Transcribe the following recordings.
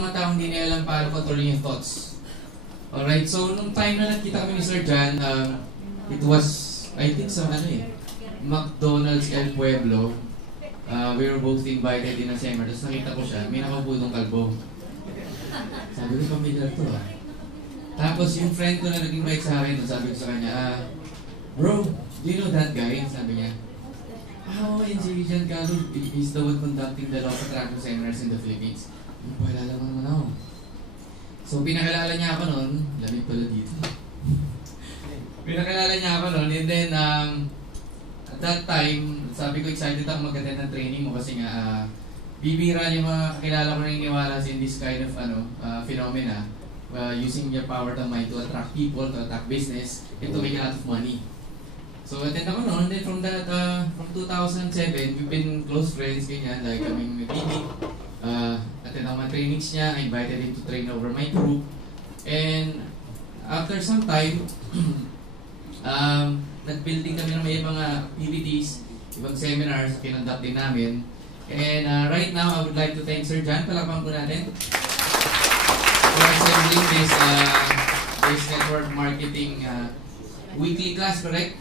mga taong hindi nila alam paano controlling yung thoughts. Alright, so nung time na nakita kami ni Sir John, it was, I think sa McDonald's El Pueblo. We were both invited in a seminar. Tapos nakita ko siya, may nakapulong kalbo. Sabi ko, pamilyar to Tapos yung friend ko na nag-invite sa akin, sabi ko sa kanya, bro, do you know that guy? Sabi niya, and si John Carlo, he's the one conducting the law of attraction seminars in the Philippines. Wala naman ako. So pinakilala niya ako noon, lamig pala dito. Pinakilala niya ako noon, and then at that time, sabi ko excited ako mag-attend ng training mo kasi nga bibira yung mga kakilala ko na iniwala in this kind of phenomena, using your power of mind to attract people, to attract business, and to make a lot of money. So attend ako noon, then from that, from 2007, we've been close friends, ganyan, like kaming nag-meeting. Attend ako mga trainings niya, I invited him to train over my group. And after some time, nag-building kami ng may mga activities, ibang seminars na kinonduct din namin. And right now, I would like to thank Sir John, palakpan po natin, for assembling this network marketing weekly class, correct?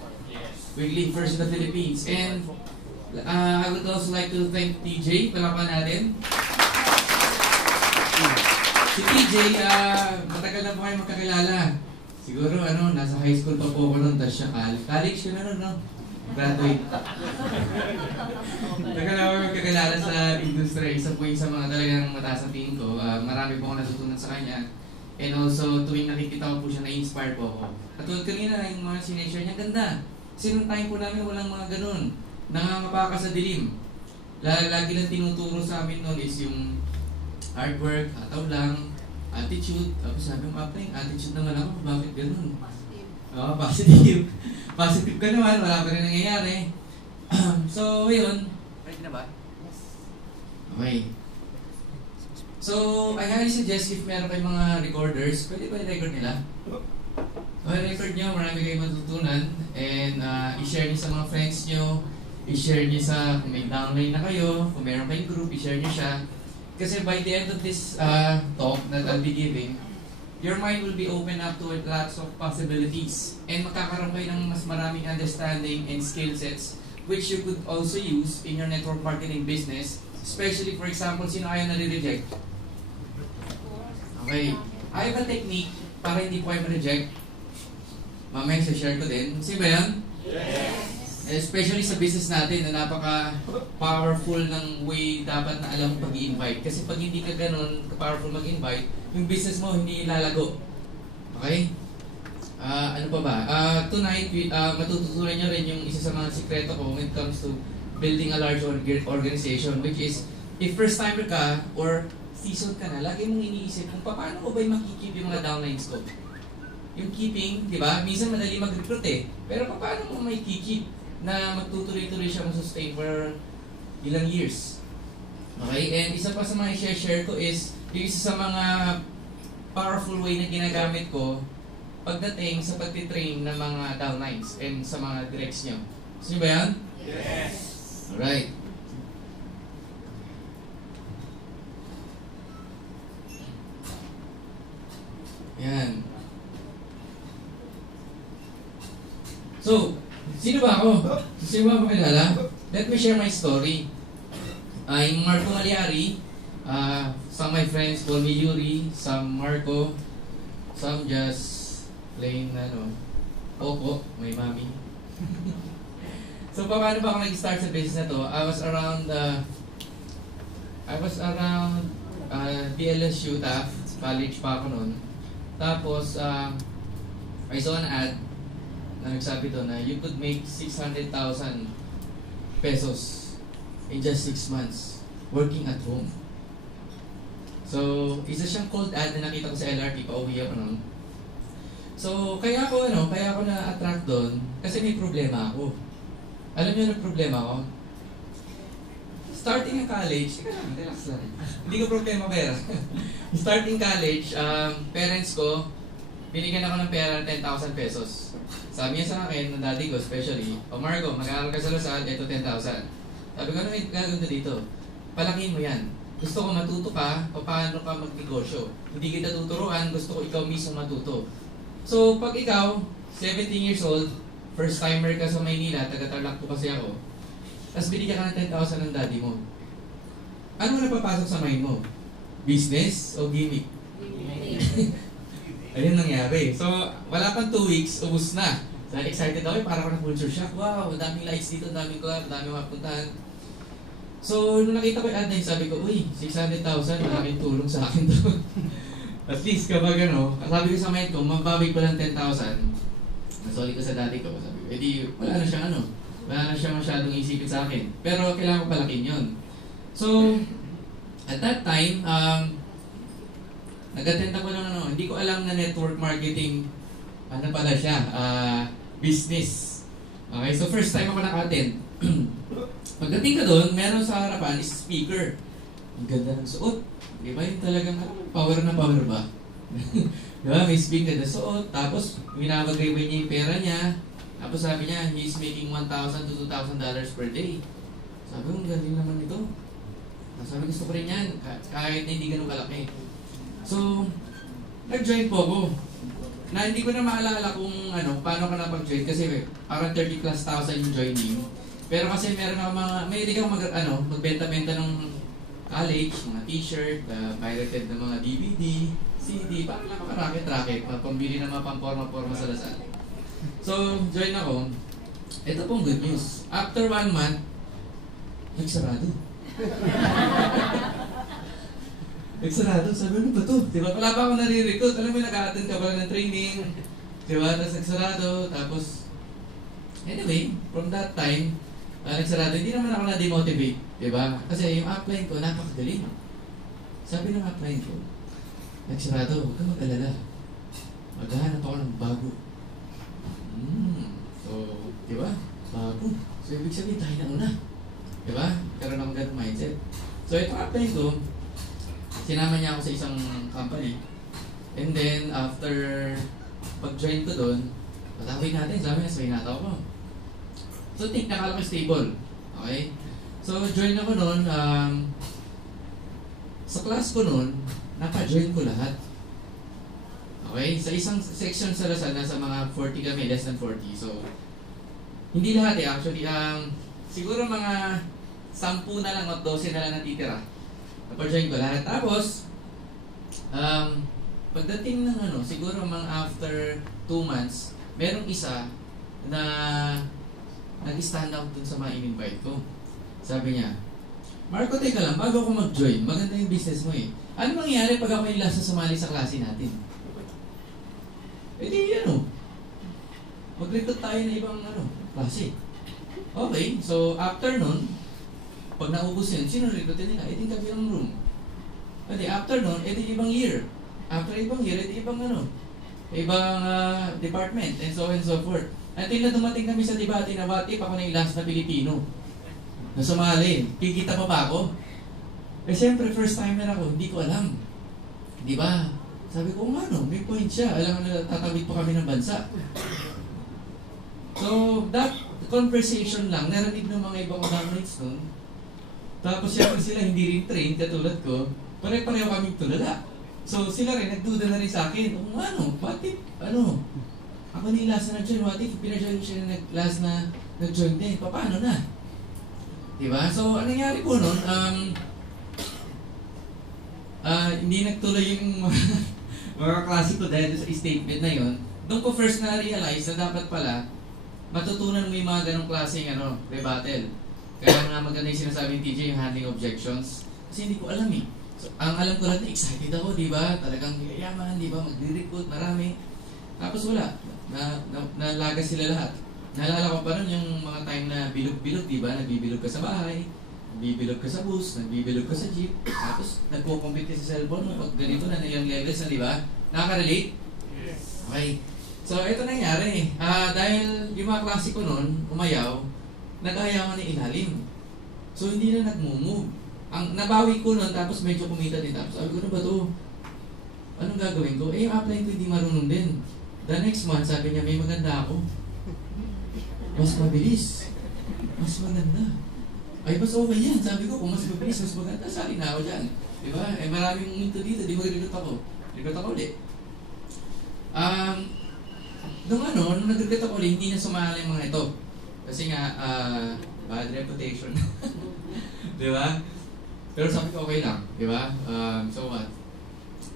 Weekly first in the Philippines. And I would also like to thank TJ, palakpan natin. Si TJ, matagal na po kayo magkakilala. Siguro, nasa high school pa po ako noon, tapos siya college ko na noon, no? Graduate. Tagal na ako magkakilala sa industry. Isa po yung sa mga talagang mataas ang tingin ko. Marami po ako natutunan sa kanya. And also, tuwing nakikita ko po siya, na-inspire po ako. Katulad kanina, yung mga sineshare niya, ganda. Kasi nung time po namin, walang mga ganun. Nangangapa ka sa dilim. Lagi lang tinuturo sa amin noon is yung hard work, hataw lang, attitude. Tapos sabi mo, yung attitude naman ako, bakit ganun? Positive. Positive ka naman, wala pa rin nangyayari. So, yun. Ready na ba? Yes. Okay. So, I highly suggest if meron kayong mga recorders, pwede ba i-record nila? I-record nyo, marami kayong matutunan. And i-share nyo sa mga friends nyo. I-share nyo sa, kung may downline na kayo, kung meron kayong group, i-share nyo siya. Kasi by the end of this talk that I'll be giving, your mind will be open up to lots of possibilities. And makakaroon kayo ng mas maraming understanding and skill sets which you could also use in your network marketing business. Especially, for example, sino ayaw nare-reject? Okay. I have a technique para hindi po kayo ma-reject. Mamaya share ko din. Sino ba yan? Yes! Especially sa business natin na napaka-powerful ng way dapat na alam pag-i-invite. Kasi pag hindi ka ganun ka-powerful mag-invite, yung business mo hindi lalago. Okay? Ano pa ba? Tonight, matututunan nyo rin yung isa sa mga sikreto ko when it comes to building a large organization, which is, if first timer ka or seasoned ka na, lagi mong iniisip kung paano ko ba yung makikip yung mga downlines ko. Yung keeping, di ba? Minsan madali mag-recruit pero paano mo may kikip na magtutuloy-tuloy siya sustain for ilang years. Okay? And isa pa sa mga i-share ko is yung isa sa mga powerful way na ginagamit ko pagdating sa pagtitrain ng mga downlines and sa mga directs nyo. Gusto nyo ba yan? Yes! Alright. Yan. So, sino ba ako? Sino ba ako kilala? Let me share my story. I'm Marco Maliari. Some my friends call me Yuri, some Marco, some just plain, Opo, my mommy. So, paano ba ako nag-start sa business na to? I was around DLSU, TAF, college pa ako noon. Tapos, I saw an ad na nagsabi doon na you could make 600,000 pesos in just 6 months working at home. So, isa siyang cold ad na nakita ko sa LRT, pauwi ako noon. So, kaya ako na-attract doon kasi may problema ako. Alam niyo na problema ko? Starting in college, relax lang. Hindi ko problema pera. Starting college, parents ko, binigyan ako ng pera ng 10,000 pesos. Sabi niya sa akin, ng daddy ko especially, Marco, mag-aaral ka sa Lasal, ito 10,000. Sabi ko, ano may gagawin dito? Palakihin mo yan. Gusto ko matuto ka o paano ka magnegosyo. Hindi kita tuturuan, gusto ko ikaw mismo matuto. So, pag ikaw, 17 years old, first timer ka sa Maynila, taga-Tarlac po kasi ako, tapos binigyan ka ng 10,000 ng daddy mo. Ano napapasok sa mind mo? Business o gimmick? Ayun nangyari. So, wala pang 2 weeks, ubus na. So, excited ako, para ko ng culture shock. Wow, daming lights dito, daming club, daming mapuntahan. So, nung nakita ko yung ad na yun, sabi ko, uy, 600,000, malaking tulong sa akin to. At least kapag sabi ko sa mind ko, mababig ko lang 10,000. Nasoli ko sa dati ko, sabi ko, edi wala na siyang wala na siyang masyadong isipin sa akin. Pero kailangan ko palakin yun. So, at that time, nag-attend ako ng hindi ko alam na network marketing, ano pala siya, business. Okay, so first time ako naka-attend. Pagdating ka doon, meron sa harapan is speaker. Ang ganda ng suot. Di ba yung talagang power na power ba? Di ba? May speaker na suot. Tapos, winabagay niya yung pera niya. Tapos sabi niya, he's making $1,000 to $2,000 per day. Sabi ko, galing naman ito. Sabi, gusto ko rin yan. Kahit na hindi ganun kalaki. So, nag-join po ako. Na hindi ko na maalala kung paano ka napag-join. Kasi parang 30 plus thousand yung joining. Pero kasi meron ako may hindi ako magbenta-benta ng college, mga t-shirt, pirated na mga DVD, CD, parang lang racket-racket, pambili ng mga pamporma-porma sa Lasal. So, join ako. Ito pong good news. After 1 month, nagsarado. Nagsarado. Sabi, ano ba ito? Diba? Wala pa ako nare-recruit. Alam mo, nag-a-attend ka pala ng training. Diba? Tapos nagsarado. Tapos, anyway, from that time, nagsarado. Hindi naman ako na-demotivate. Diba? Kasi yung upline ko, napakagaling. Sabi ng upline ko, nagsarado, huwag kang mag-alala. Maghahanap ako ng bago. So, diba? Bago. So, ibig sabihin, tayo na una. Diba? Karoon akong ganung mindset. So, itong upline ko, sinama niya ako sa isang company. And then, after pag-join ko doon, patawin natin. Sabi niya, sabihin natin ako. So, think, nakala ko stable. Okay? So, join ako noon. Sa class ko noon, naka-join ko lahat. Okay? Sa isang section sa Lasal, nasa mga 40 kami, less than 40. So, hindi lahat actually. Siguro mga 10 na lang o 12 na lang natitira. Napa-join ko lahat. Tapos, pagdating ng siguro mga after 2 months, merong isa na nag-stand out dun sa mga in-invite ko. Sabi niya, Marco, teka lang, bago ako mag-join, maganda yung business mo eh. Ano mangyayari pag ako yung last na sumali sa klase natin? Eh di mag-recruit tayo ng ibang klase. Okay, so after nun, pag naubos yun, sino recruitin nila? Eh di kabilang room. Pwede, after nun, eh di ibang year. After ibang year, eh di ibang ibang department, and so on and so forth. Until na dumating kami sa debate na what if ako na yung last na Pilipino na sumali, kikita pa ba ako? Eh siyempre, first timer ako, hindi ko alam. Di ba? Sabi ko, may point siya. Alam na tatawid pa kami ng bansa. So, that conversation lang, narinig ng mga ibang downmates nun. Tapos siyempre sila hindi rin trained, katulad ko. Pare-pareho kaming tulala. So, sila rin, nagduda na rin sa akin. What if, ako na yung last na nag-join, what if pinajoin siya na last na nag-join din, paano na? Diba? So, anong nangyari po nun, hindi nagtuloy yung mga klase ko dahil sa statement na yun. Doon ko first na-realize na dapat pala matutunan mo yung mga ganong klaseng rebuttal. Kaya nga maganda yung sinasabi ng TJ, yung handling objections. Kasi hindi ko alam eh. So, ang alam ko lang na excited ako, di ba? Talagang yayaman, di ba? Magre-recruit, marami. Tapos wala. Nalagas sila lahat. Naalala ko pa nun yung mga time na bilog-bilog, di ba? Nagbibilog ka sa bahay, nagbibilog ka sa bus, nagbibilog ka sa jeep, tapos nagpo-compete ka sa cellphone mo. Pag ganito na yung levels na, di ba? Nakaka-relate? Yes. Okay. So, ito nangyari. Dahil yung mga klase ko nun, umayaw, nag-ayaw ng ilalim. So, hindi na nag-move. Ang nabawi ko nun, tapos medyo kumita din. Tapos, sabi ko, ano ba to? Anong gagawin ko? Yung upline ko hindi marunong din. The next month, sabi niya, may maganda ako. Mas mabilis. Mas maganda. ay mas okay yan. Sabi ko, kung mas mabilis, mas maganda, sali na ako dyan. Di ba? Eh maraming minto dito, di ba recruit ako? Recruit ako ulit. Nung nag-recruit ako ulit, hindi na sumali yung mga ito. Kasi nga, bad reputation. Di ba? Pero sabi ko, okay lang. Di ba? So what?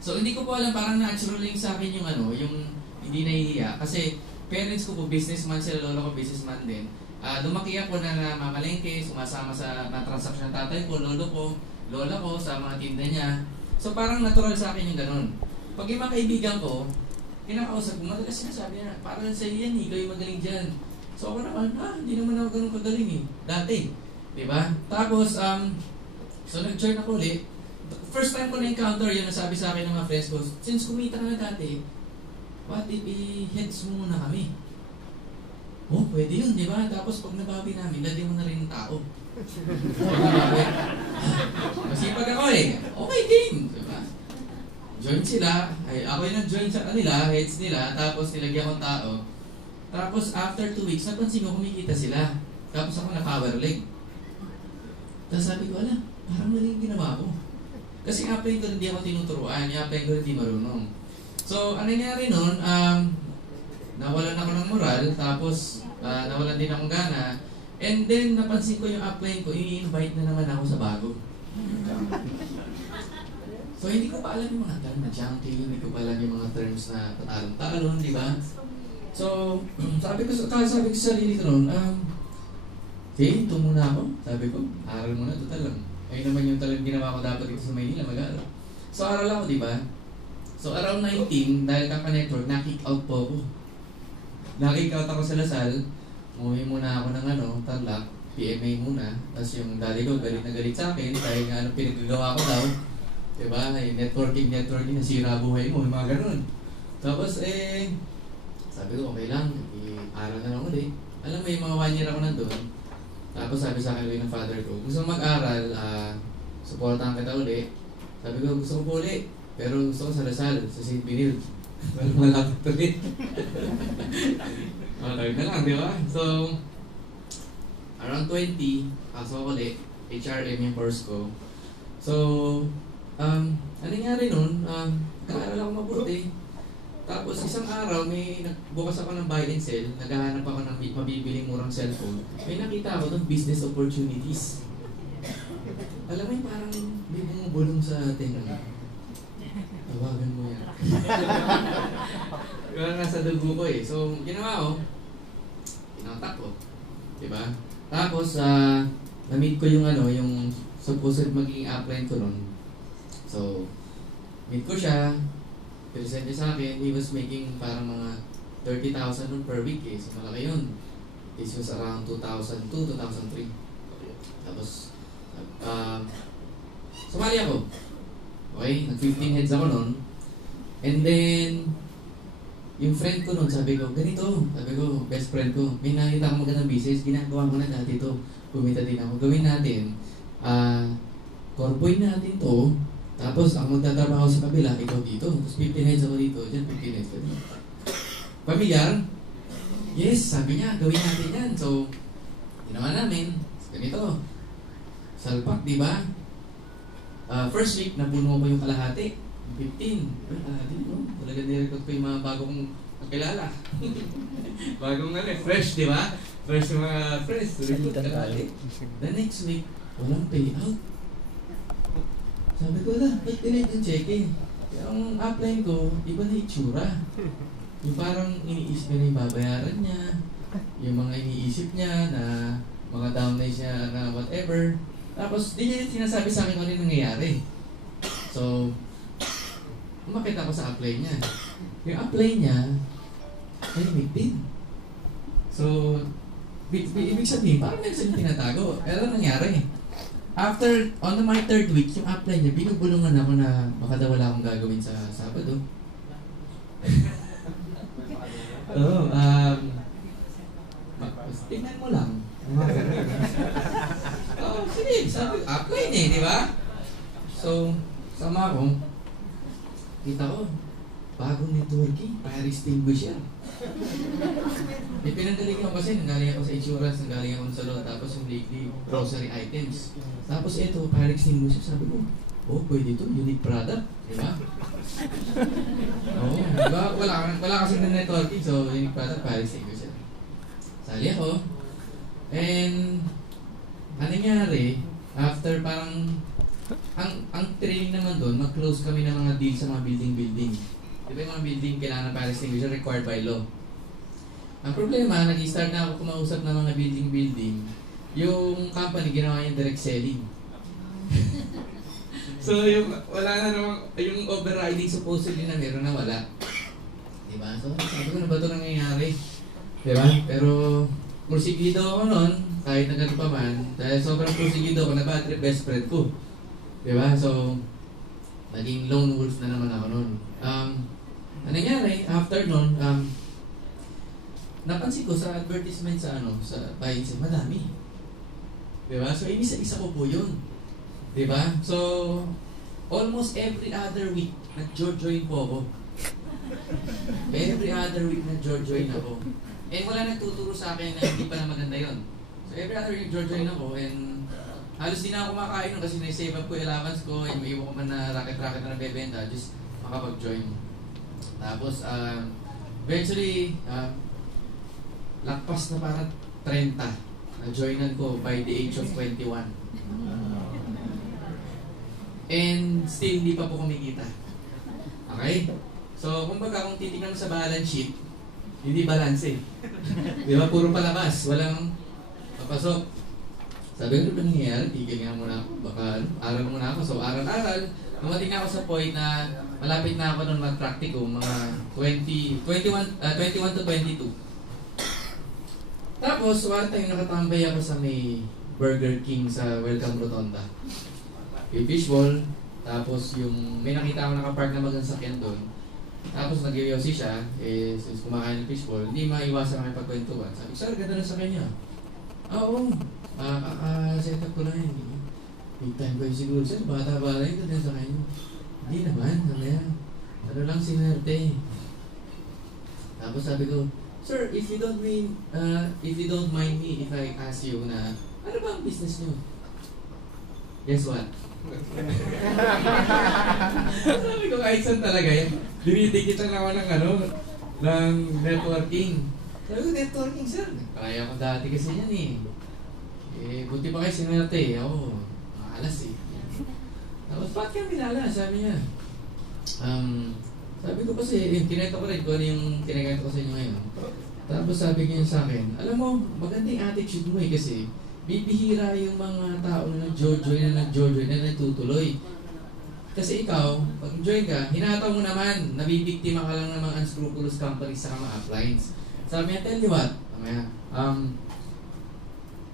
So hindi ko po alam, parang natural lang sa akin yung yung hindi nahihiya. Kasi parents ko po, businessman sila, lola ko businessman din. Lumaki ako na mamalengke, sumasama sa mga transaksyon ng tatay ko, lolo ko, lola ko, sa mga tinda niya. So parang natural sa akin yung ganun. Pag yung mga kaibigan ko, kinakausap ko, madalas sinasabi na, parang sa iyo yan, ikaw yung magaling dyan. So ako naman, hindi naman ako ganun kagaling eh. Dati. Diba? Tapos, so nag-join ako ulit. First time ko na-encounter yun, nasabi sa akin ng mga friends ko, since kumita ka na dati, what if i-heads mo muna kami? Oh, pwede yun, di ba? Tapos pag nabawi namin, lagyan mo na rin ng tao. Masipag ako eh. Okay, game. Diba? Join sila. Ako yung nag-join sa kanila, heads nila, tapos nilagyan ko ng tao. Tapos after 2 weeks, napansin ko kumikita sila. Tapos ako naka-power leg. Tapos sabi ko, parang mali yung ginawa ko. Kasi apply ko hindi ako tinuturuan, apply ko hindi marunong. So, ano nangyari nun, nawalan ako ng moral, tapos nawalan din akong gana, and then napansin ko yung apply ko, i-invite na naman ako sa bago. So, hindi ko pa alam yung mga term na junkie, hindi ko pa alam yung mga terms na patalon-talon, di ba? So, sabi ko sa sarili ko noon, okay, ito muna ako. Sabi ko, aral muna, total lang. Ayun naman yung talagang ginawa ko dapat dito sa Maynila, mag-aral. So, aral ako, di ba? So, around 19, dahil kaka-network, na-kick out po ako. Na-kick out ako sa Lasal, umuwi muna ako ng Tarlac, PMA muna. Tapos yung daddy ko, galit na galit sa akin, dahil nga pinagagawa ko daw. Diba? Networking, nasira buhay mo, yung mga ganun. Tapos, sabi ko, okay lang, i-aral na lang ulit. Alam mo, yung mga 1 year ako nandun. Tapos sabi sa akin ng father ko, gusto mo mag-aral, supportahan kita ulit. Sabi ko, gusto ko po ulit. Pero gusto ko sa Lasal, sa St. Benil. Pero malapit ulit. Malapit na lang, di ba? So, around 20, pasok ako ulit. HRM yung course ko. So, ano nangyari nun? Kaaral ako mabuti. Tapos isang araw, may nagbukas ako ng buy and sell. Naghahanap ako ng mabibiling murang cellphone. May nakita ako ng business opportunities. Alam mo yung parang may bumubulong sa tenga. Tawagan mo yan. Kaya nasa dugo ko eh. So, ginawa ko, pinatak ko. Diba? Tapos, na-meet ko yung yung supposed magiging upline ko nun. So, meet ko siya, present niya sa akin, he was making parang mga 30,000 nun per week eh. So, malaki yun. This was around 2002, 2003. Tapos, sumali ako. Okay, nag-15 heads ako nun. And then, yung friend ko nun, sabi ko, ganito. Sabi ko, best friend ko, may nakita akong magandang business, ginagawa ko na dati to. Kumita din ako. Gawin natin, corpoin natin to, tapos ang magtatrabaho sa kabila, ikaw dito. Tapos 15 heads ako dito, dyan 15 heads ko dito. Pamilyar? Yes, sabi niya, gawin natin yan. So, ginawa namin, ganito. Salpak, di ba? First week, napuno ko yung kalahati. 15. Kalahati, no? Talaga nirecord ko yung mga bagong kakilala. Bagong fresh, di ba? Fresh yung mga fresh. Record kalahati. The next week, walang payout. Sabi ko na, ba't pinag yung check-in? Ang upline ko, iba na itsura. Yung parang iniisip niya na yung babayaran niya, yung mga iniisip niya na mga down days niya na whatever. Tapos, di niya sinasabi sa akin kung ano yung nangyayari. So, umakit ako sa upline niya. Yung upline niya, ay may din. So, ibig sabihin, parang meron silang tinatago. Pero ano nangyari? After, on my 3rd week, yung upline niya, binubulungan ako na baka daw wala akong gagawin sa Sabado. Tingnan mo lang. Sige, sabi, upline di ba? So, sama ko, kita ko, bagong networking, fire extinguisher. Pinanggaling ako kasi, nanggaling ako sa insurance, nanggaling ako sa loan, tapos yung lately, grocery items. Tapos ito, fire extinguisher, sabi ko, oh, pwede ito, unique product, di ba? Oo, di ba? Wala kasi na networking, so unique product, fire extinguisher. Sali ako, and ano nangyari, after parang, ang training naman doon, mag-close kami ng mga deal sa mga building. Di ba yung mga building kailangan ng fire extinguisher required by law? Ang problema, nag-start na ako kumausap ng mga building, yung company ginawa yung direct selling. So yung wala na naman, yung overriding supposedly na meron na wala. Diba? So sabi ko na ba ito nangyayari? Diba? Pero porsigido ako nun, kahit na gano'n pa man, dahil sobrang porsigido ako, na-bad trip best friend ko. Diba? So naging lone wolf na naman ako nun. Ano nangyari? After nun, napansin ko sa advertisement sa buy and sell, madami. Diba? So inisa-isa ko po yun. Diba? So, almost every other week, nag-join po ako. Every other week, nag-join ako. And wala nagtuturo sa akin na hindi pa na maganda yun. So, every other week, nag-join ako. And halos di na ako kumakain nun kasi na-save up ko yung allowance ko. And may iwan ko man na racket-racket na nabebenta. Just makapag-join. Tapos, eventually, lakpas na parang 30. Na-joinan ko by the age of 21. And still, hindi pa po kumikita. Okay? So, kumbaga kung titignan mo sa balance sheet, hindi balance eh. Di ba? Puro palabas. Walang papasok. Sabi ko, ano ba nangyayari? Tigil nga muna ako. Baka aral muna ako. So, aral-aral. Dumating na ako sa point na malapit na ako nun mag-practicum, mga 21 to 22. Tapos, one time nakatambay ako sa may Burger King sa Welcome Rotonda. Yung fishball, tapos yung may nakita ako nakapark na magandang sakyan doon. Tapos nag-yosi siya, since kumakain ng fishball, hindi maiwasan kami pagkwentuhan. Sabi, sir, ganda na sa kanya. Oo, set up ko lang yun. Big time ko yun siguro. Sir, bata-bata yun, ganda sa kanya. Hindi naman, ano lang sinerte. Tapos sabi ko, sir, if you don't mind me if I ask you na, ano ba ang business niyo? Guess what? Sabi ko kahit saan talaga yan. Dinidikitan ako ng networking. Sabi ko, networking sir. Kaya ko dati kasi yan eh. Buti pa kayo sinerte eh. Ako, maalas eh. Tapos, ba't kang binala? Sabi niya. Sabi ko kasi, kinento ko rin kung ano yung kinagento ko sa inyo ngayon. Tapos sabi niya sa akin, alam mo, magandang attitude mo eh kasi bibihira yung mga tao na nag-join na natutuloy. Kasi ikaw, pag join ka, hinataw mo naman, nabibiktima ka lang ng mga unscrupulous companies sa mga uplines. Sabi niya, tell you what,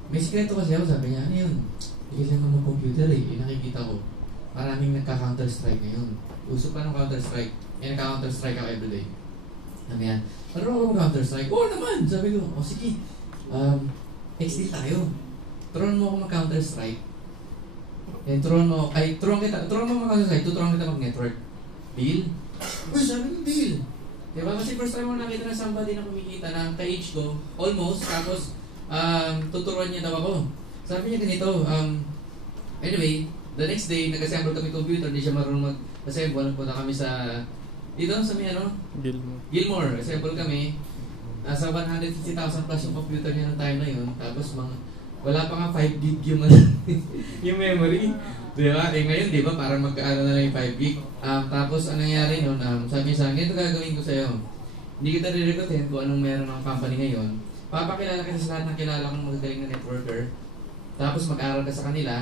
may sikreto kasi ako, sabi niya, ano yun? Hindi kasi naman computer eh, nakikita ko. Maraming nagka-counter-strike ngayon. Uso pa ng counter-strike, nagka-counter-strike ako everyday. Sabi niya, ano ako mag-counter-strike? Oo naman! Sabi ko, o sige, X-deal tayo. Turuan mo ako mag-counter-strike. And turuan mo mag-counter-strike, tuturuan kita mag-network. Deal? Uy, sabi mo deal. Diba? Kasi first time mo nakita na somebody na kumikita na ka-age ko, almost, tapos tuturuan niya daw ako. Sabi niya ganito, anyway, the next day, nag-assemble kami computer, hindi siya marunong mag-assemble. Punta kami sa, dito sa may Gilmore. Assemble kami. Nasa 150,000 plus yung computer niya ng time na yun. Tapos wala pa nga 5 gig yung, yung memory. Diba? Ngayon, diba? Parang magkaano na lang yung 5 gig. Tapos, ang nangyari nun, sabi niya sa akin, ito gagawin ko sa'yo. Hindi kita re-recruitin kung anong meron ng company ngayon. Papakilala ka sa lahat ng kilala kong magagaling na networker. Tapos, mag-aral ka sa kanila.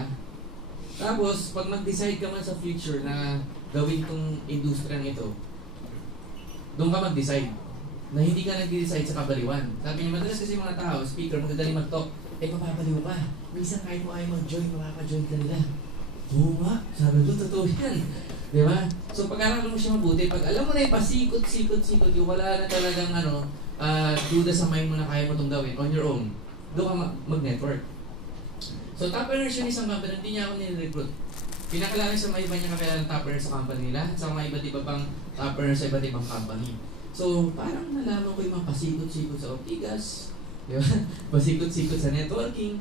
Tapos, pag mag-decide ka man sa future na gawin itong industriya ito, doon ka mag-decide. Na hindi ka nag-decide sa kabaliwan. Sabi niya, madalas kasi mga tao, speaker, magagaling mag-talk, papapaliw ka. Minsan kahit mo ayaw mag-join, makaka-join ka nila. Oo nga, sabi ko, totoo yan. Diba? So pag-aralan mo siya mabuti, pag alam mo na pasikot-sikot, yung wala na talagang duda sa mind mo na kaya mo itong gawin on your own, doon ka mag-network. So top earners yun isang company, hindi niya ako nire-recruit. Pinakilala sa mga iba niya kakilalang top earner sa company nila, sa mga iba't iba pang top earner sa iba't ibang company. So, parang nalaman ko yung mga pasikot-sikot sa Ortigas, di ba? Pasikot-sikot sa networking.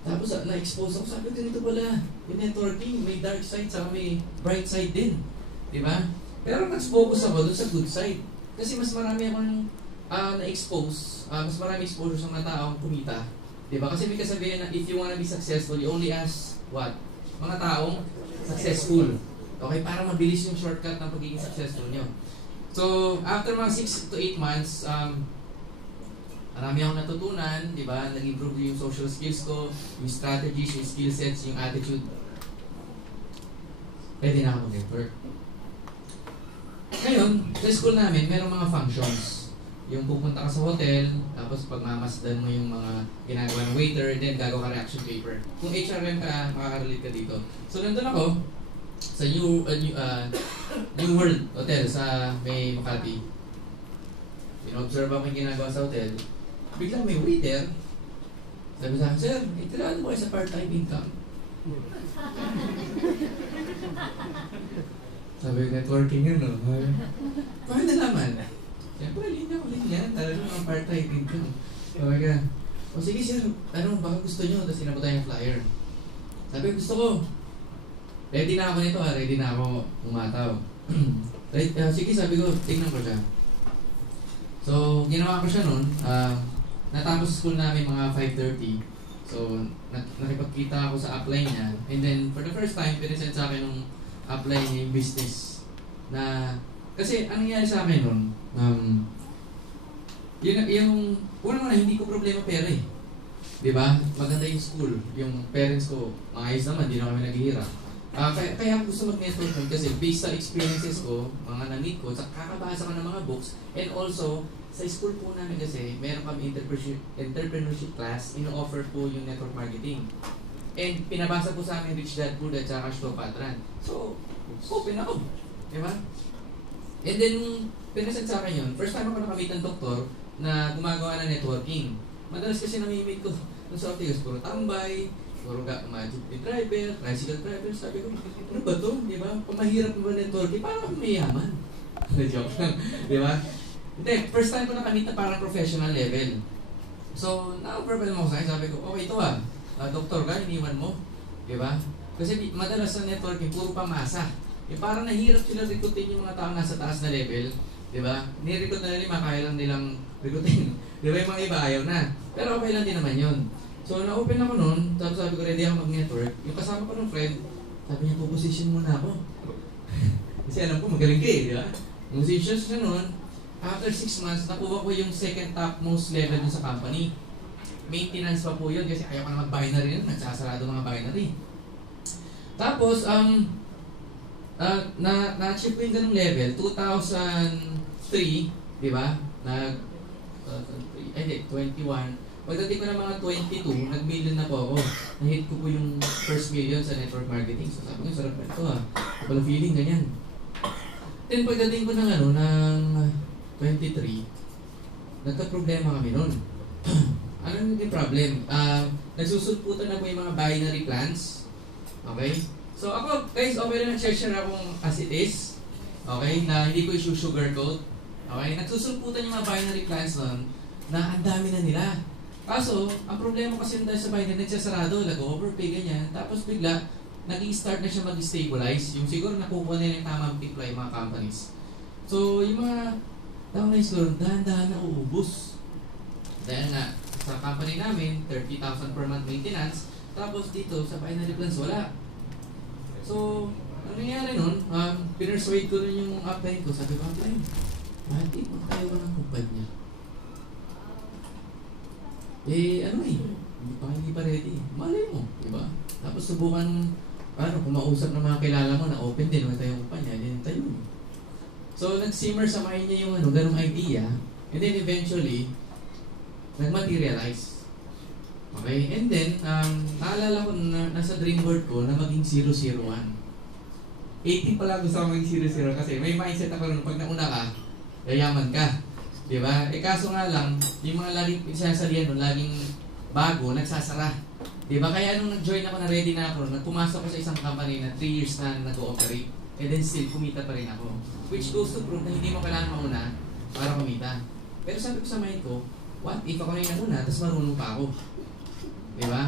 Tapos na-expose ako, sabi ko dito pala, yung networking, may dark side sa may bright side din. Di ba? Pero nag-focus ako dun sa good side. Kasi mas marami akong na-expose, mas marami exposure sa mga taong kumita. Di ba? Kasi may kasabihan na if you wanna be successful, you only ask what? Mga taong successful. Okay? Para mabilis yung shortcut ng pagiging successful nyo. So, after mga 6 to 8 months, marami akong natutunan, di ba? Nag-improve yung social skills ko, yung strategies, yung skill sets, yung attitude. Pwede na ako mag-network. Ngayon, sa school namin, merong mga functions. Yung pupunta ka sa hotel, tapos pagmamasdan mo yung mga ginagawa ng waiter, then gagawa ka reaction paper. Kung HRM ka, makaka-relate ka dito. So, nandun ako sa New World Hotel sa may Makati. Pinobserve ako yung ginagawa sa hotel. Biglang may waiter. Sabi sa akin, sir, itirahan mo kayo sa part-time income. Sabi yung networking yun, no? Paano nalaman? Siyempre, linya. Talagang mga part-time income. Sabi ka, o sige sir, baka gusto nyo, tapos sinabot tayo yung flyer. Sabi, gusto ko. Ready na ako nito, ready na ako umataw. Sige, sabi ko, tingnan ko siya. So, ginawa ko siya noon. Natapos school namin mga 5:30. So, nakipagkita ako sa upline niya. And then, for the first time, pinesend sa akin nung upline niya yung business. Na, kasi, ang nangyari sa akin noon, yung unang-una, hindi ko problema pera eh. Diba? Maganda yung school. Yung parents ko, maayos naman, hindi na kami naghihirap. Kaya ako gusto mag-network kasi based sa experiences ko, mga na-meet ko, kakabasa ko ng mga books, and also, sa school po namin kasi, meron kami entrepreneurship class, ino-offer po yung network marketing. And pinabasa po sa amin Rich Dad Poor Dad at Cash Flow Pattern. So, open ako. Diba? And then, pinasad sa akin yun, first time ako nakamit ng doktor na gumagawa ng networking. Madalas kasi namimit ko sa Ortigas, puro tambay, puro mga jeep driver, tricycle driver. Sabi ko, ano ba to? Diba? Pamahirap mo ba networking? Parang ako mayaman. Na-joke lang. Diba? Hindi, first time ko nakamit na parang professional level. So, na-overwhelm ako sa akin. Sabi ko, okay ito doktor ka, iniwan mo. Diba? Kasi madalas sa networking, puro pamasa. Parang nahirap sila rekutin yung mga tao nasa taas na level. Diba? Nirecruit na nila, makaya lang nilang rekutin. Diba yung mga iba ayaw na. Pero okay lang din naman yun. So, na-open ako noon, tapos sabi ko, ready ako mag-network. Yung kasama ko ng friend, sabi niya, po-position muna ako. Kasi alam ko, magaling ka eh, di ba? Yung positions na noon, after 6 months, nakuha ko yung second top most level sa company. Maintenance pa po yun kasi ayaw ka na mag-binary yun, nagsasarado mga binary. Tapos, na-achieve ko yung ganung level, 2003, di ba? 21. Pagdating ko ng mga 22, nag-million na po ako. Na-hit ko po yung first million sa network marketing. So sabi ko, sarap na ito Walang feeling, ganyan. Then pagdating ko ng 23, nagka-problema kami nun. Ano yung problem? Nagsusulputan na po yung mga binary plans. Okay? So ako, guys, okay na nag-share akong as it is. Okay? Na hindi ko i-sugarcoat. Okay? Nagsusulputan yung mga binary plans nun na ang dami na nila. Kaso, ang problema kasi dahil sa binary, nagsasarado, nag-overpay, ganyan. Tapos bigla, nag-i-start na siya mag-stabilize. Yung siguro nakukuha nila yung tamang timpla yung mga companies. So, yung mga downlines doon, dahan-dahan na uubos. Dahil nga, sa company namin, 30,000 per month maintenance. Tapos dito, sa binary plans, wala. So, ang nangyari nun, pinursuade ko nun yung upline ko. Sabi ko, upline, bakit magtayo ka ng kumpanya? Hindi pa ready. Malay mo, di ba? Tapos subukan, kung mausap ng mga kilala mo na open din, magtayo ng kumpanya, din tayo mo. So, nag-simmer sa mind niya yung ganung idea, and then eventually, nag-materialize. Okay? And then, naalala ko na nasa dream board ko na maging 001. 18 pala gusto ko maging 00 kasi may mindset ako nung pag nauna ka, yayaman ka. Diba? Kaso nga lang, yung mga laging pinasasalihan nun, laging bago, nagsasara. Diba? Kaya nung nag-join ako na ready na ako, pumasok ko sa isang company na 3 years na nag-ooperate, and then still, kumita pa rin ako. Which goes to prove na hindi mo kailangan mauna para kumita. Pero sabi ko sa mind ko, what if ako na yung nauna, tapos marunong pa ako? Diba?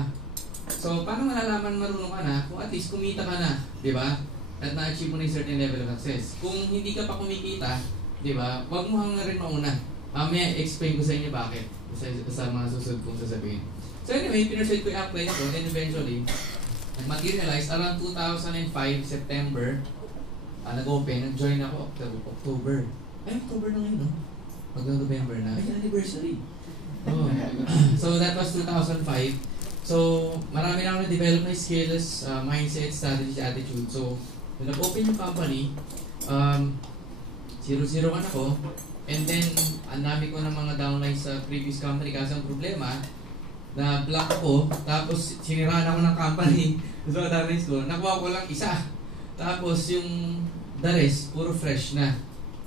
So, paano malalaman marunong ka na kung at least kumita ka na, diba? At na-achieve mo na yung certain level of success. Kung hindi ka pa kumikita, diba, wag mo hanggang rin mauna. Mamaya, explain ko sa inyo bakit sa mga susunod kong sasabihin. So anyway, pinursuit ko yung upgrade ko, then eventually, nag-materialize around 2005, September, nag-open, nag-join ako October. Ay, October na ngayon, no? Mag-November na. Ay, anniversary. Oh. So that was 2005. So, marami na ako na-develop na skills, mindset, strategy, attitude. So, nung nag-open yung company, 0-0 ako, and then, ang dami ko ng mga downlines sa previous company kasi ang problema, na black ako, tapos siniraan ako ng company sa downlines ko, nakuha ko lang isa. Tapos yung the rest, puro fresh na.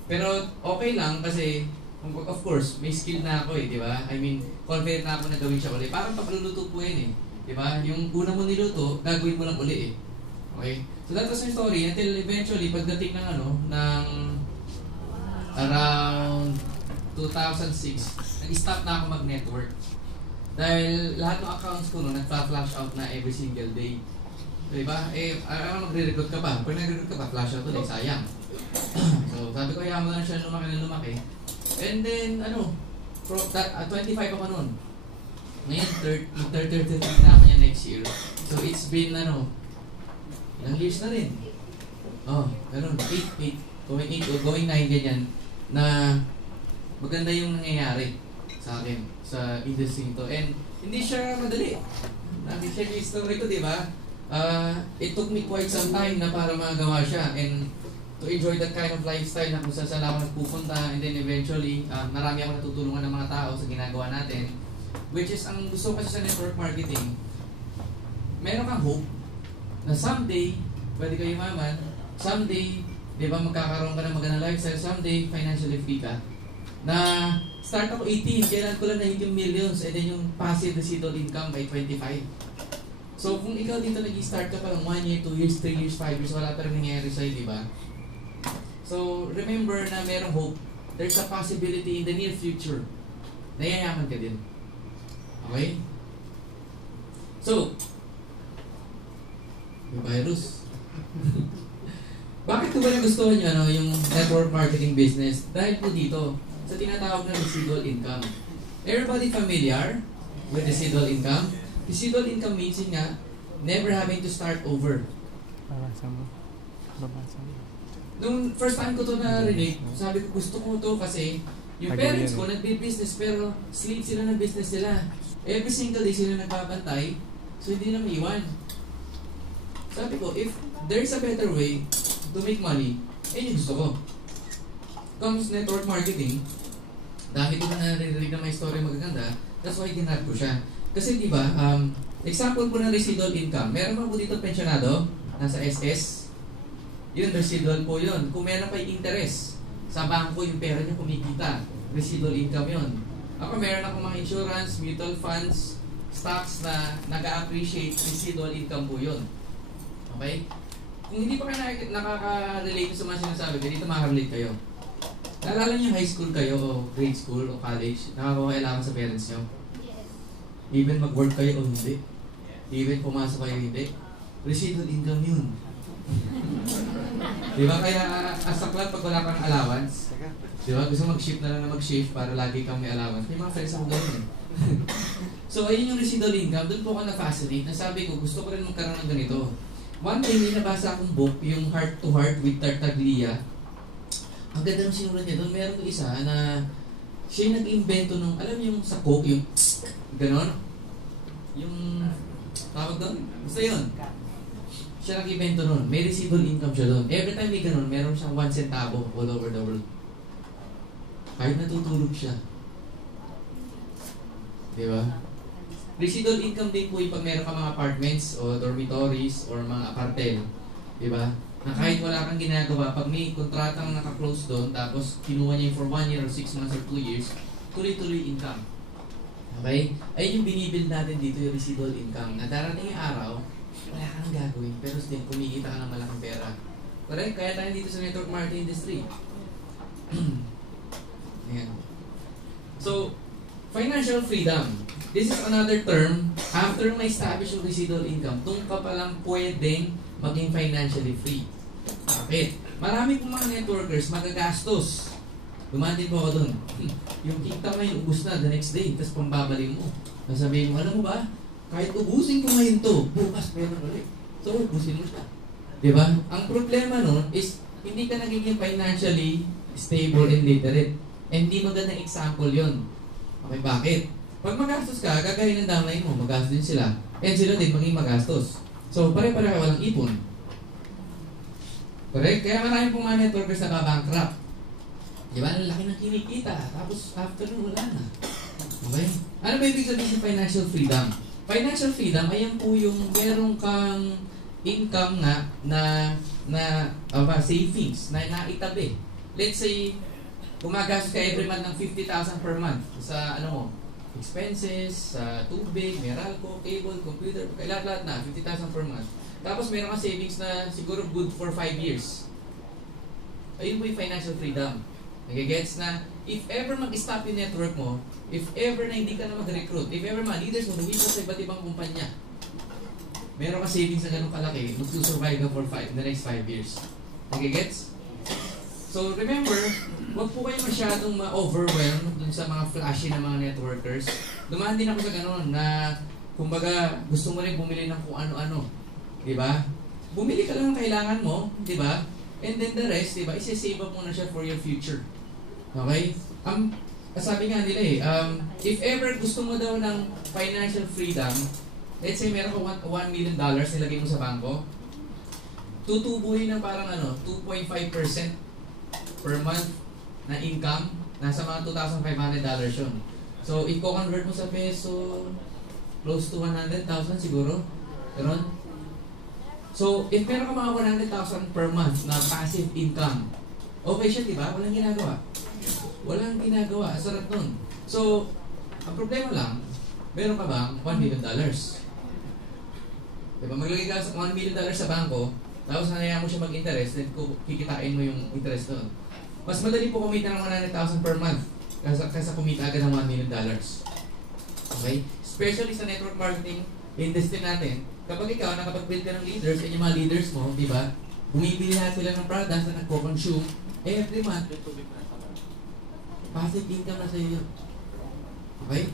Pero okay lang kasi, of course, may skill na ako di ba? I mean, confident na ako na gawin siya ulit. Parang pagluluto po yun di ba? Yung una mo niluto, gagawin mo lang uli Okay? So that was my story until eventually, pagdating ng ng around 2006, nag-stop na ako mag-network. Dahil lahat ng accounts ko nagpa-flash out na every single day. Diba? Magre-recruit ka pa. Pag nagre-recruit ka pa, flash out ulit, sayang. So, sabi ko, hayaan mo na siya lumaki. And then, 25 ako noon. Ngayon, 33 na ako niya next year. So, it's been, ilang years na rin. Ganun. 8, going 9 ganyan, na maganda yung nangyayari sa akin, sa industry nito. And hindi siya madali. Nag-share yung story ko, di ba? It took me quite some time na para magawa siya and to enjoy that kind of lifestyle na kung saan ako nagpupunta, and then eventually, marami ako natutulungan ng mga tao sa ginagawa natin, which is, ang gusto kasi sa network marketing, meron kang hope na someday, pwede kayo yumaman, someday, di ba, magkakaroon ka ng magandang lifestyle, someday, financially free ka, na start ako 18, kailan ko lang na yung millions, and then yung passive residual income by 25. So, kung ikaw dito nag-start ka pa lang 1 year, 2 years, 3 years, 5 years, wala pa rin nangyayari sa'yo, di ba? So, remember na merong hope. There's a possibility in the near future na yayaman ka din. Okay? So, may virus. Bakit ko ba nagustuhan nyo yung network marketing business? Dahil po dito, sa tinatawag na residual income. Everybody familiar with residual income? Residual income means nga, never having to start over. Nung first time ko to narinig, sabi ko gusto ko to kasi yung parents ko nagbi-business pero slave sila ng business nila. Every single day sila nagbabantay, so hindi na maiwan. Sabi ko, if there's a better way to make money, yung gusto ko. Comes network marketing, dami ko na narinig na may story magaganda, that's why ginag ko siya. Kasi di ba, example po ng residual income, meron ba po dito pensionado, nasa SS? Yun, residual po yun. Kung meron pa yung interest sa bangko, yung pera nyo kumikita, residual income yun. Ako meron ako mga insurance, mutual funds, stocks na nag-appreciate, residual income po yun. Okay? Kung hindi pa kayo nakaka-relate sa mga sinasabi, dito makaka-relate kayo. Naalala niyo high school kayo o grade school o college, nakakakailangan sa parents niyo? Even mag-work kayo o hindi. Even pumasok kayo hindi. Residual income yun. Diba? Kaya as a club, pag wala kang allowance, diba? Gusto mag-shift na lang na mag-shift para lagi kang may allowance. May mga friends ako gano'n So, ayun yung residual income. Doon po ako na-fascinate. Nasabi ko, gusto ko rin magkaroon ng ganito. One day, may nabasa akong book, yung Heart to Heart with Tartaglia. Ang ganda ng sinulat niya doon. Meron ko isa na siya yung nag-invento nung, alam yung sa Coke, yung ganon. Yung tawag doon. Basta yun. Siya nag-invento nun. May residual income siya doon. Every time may ganon, meron siyang 1 centavo all over the world. Kahit natutulog siya. Diba? Residual income din po yung pag meron ka mga apartments o dormitories or mga apartel. Diba? Na kahit wala kang ginagawa, pag may kontratang naka-close doon, tapos kinuha niya for 1 year or 6 months or 2 years, tuloy-tuloy income. Okay? Ay yung binibuild natin dito, yung residual income. Na darating yung araw, wala kang gagawin, pero still, kumikita ka ng malaking pera. Correct? Kaya tayo dito sa network marketing industry. Ayan. So, financial freedom. This is another term, after ma-establish yung residual income, doon ka palang pwedeng maging financially free. Bakit? Marami pong mga networkers magagastos. Dumandi po ako doon. Yung kita ngayon, ubus na the next day, tapos pambabalik mo. Nasabihin mo, alam mo ba, kahit ubusin ko ngayon to, bukas meron ulit. So, ubusin mo siya. Diba? Ang problema nun is, hindi ka nagiging financially stable and literate. And hindi magandang example yon. Okay, bakit? Pag magastos ka, gagayin ng downline mo, magastos din sila. And sila din maging magastos. So, pare-pareho walang ipon. Correct? Kaya marami pong mga networkers na babankrupt. Diba? Ang laki ng kinikita. Tapos, after nun, wala na. Okay? Ano ba ibig sabihin sa financial freedom? Financial freedom, ayan po yung meron kang income nga na savings na naitabi. Let's say, gumagastos ka every month ng 50,000 per month sa ano mo, expenses, sa tubig, Meralco, cable, computer, lahat na, 50,000 per month. Tapos meron kang savings na siguro good for 5 years. Ayun po yung financial freedom. Nagigets na, if ever mag-stop yung network mo, if ever na hindi ka na mag-recruit, if ever mga leaders mo, lumipat sa iba't ibang kumpanya, meron ka savings na ganun kalaki, magsusurvive ka for the next 5 years. Nagigets? So remember, wag po kayo masyadong ma-overwhelm dun sa mga flashy na mga networkers. Dumaan din ako sa ganun na, kumbaga, gusto mo rin bumili ng kung ano-ano. Diba? Bumili ka lang ng kailangan mo, diba? And then the rest, diba, isa-save up mo na siya for your future. Okay? Sabi nga nila if ever gusto mo daw ng financial freedom, let's say meron ka $1 million, nilagay mo sa bangko, tutubuhin ng parang 2.5% per month na income, nasa mga $2,500 yun. So, if convert mo sa peso, close to 100,000 siguro. Ganon. So, if meron ka mga 100,000 per month na passive income, okay siya, di ba? Walang ginagawa. Walang ginagawa. Sarap nun. So, ang problema lang, meron ka bang $1 million? Diba? Maglagay ka sa $1 million sa bangko, tapos nanayaan mo siya mag-interest, then kikitain mo yung interest doon. Mas madali po kumita ng 100,000 per month kaysa kumita agad ng $1 million. Okay? Especially sa network marketing industry natin, kapag ikaw nakapag-build ka ng leaders, and yung mga leaders mo, di ba, bumibili na sila ng products na nagko-consume, every month, passive income na sa iyo. Okay?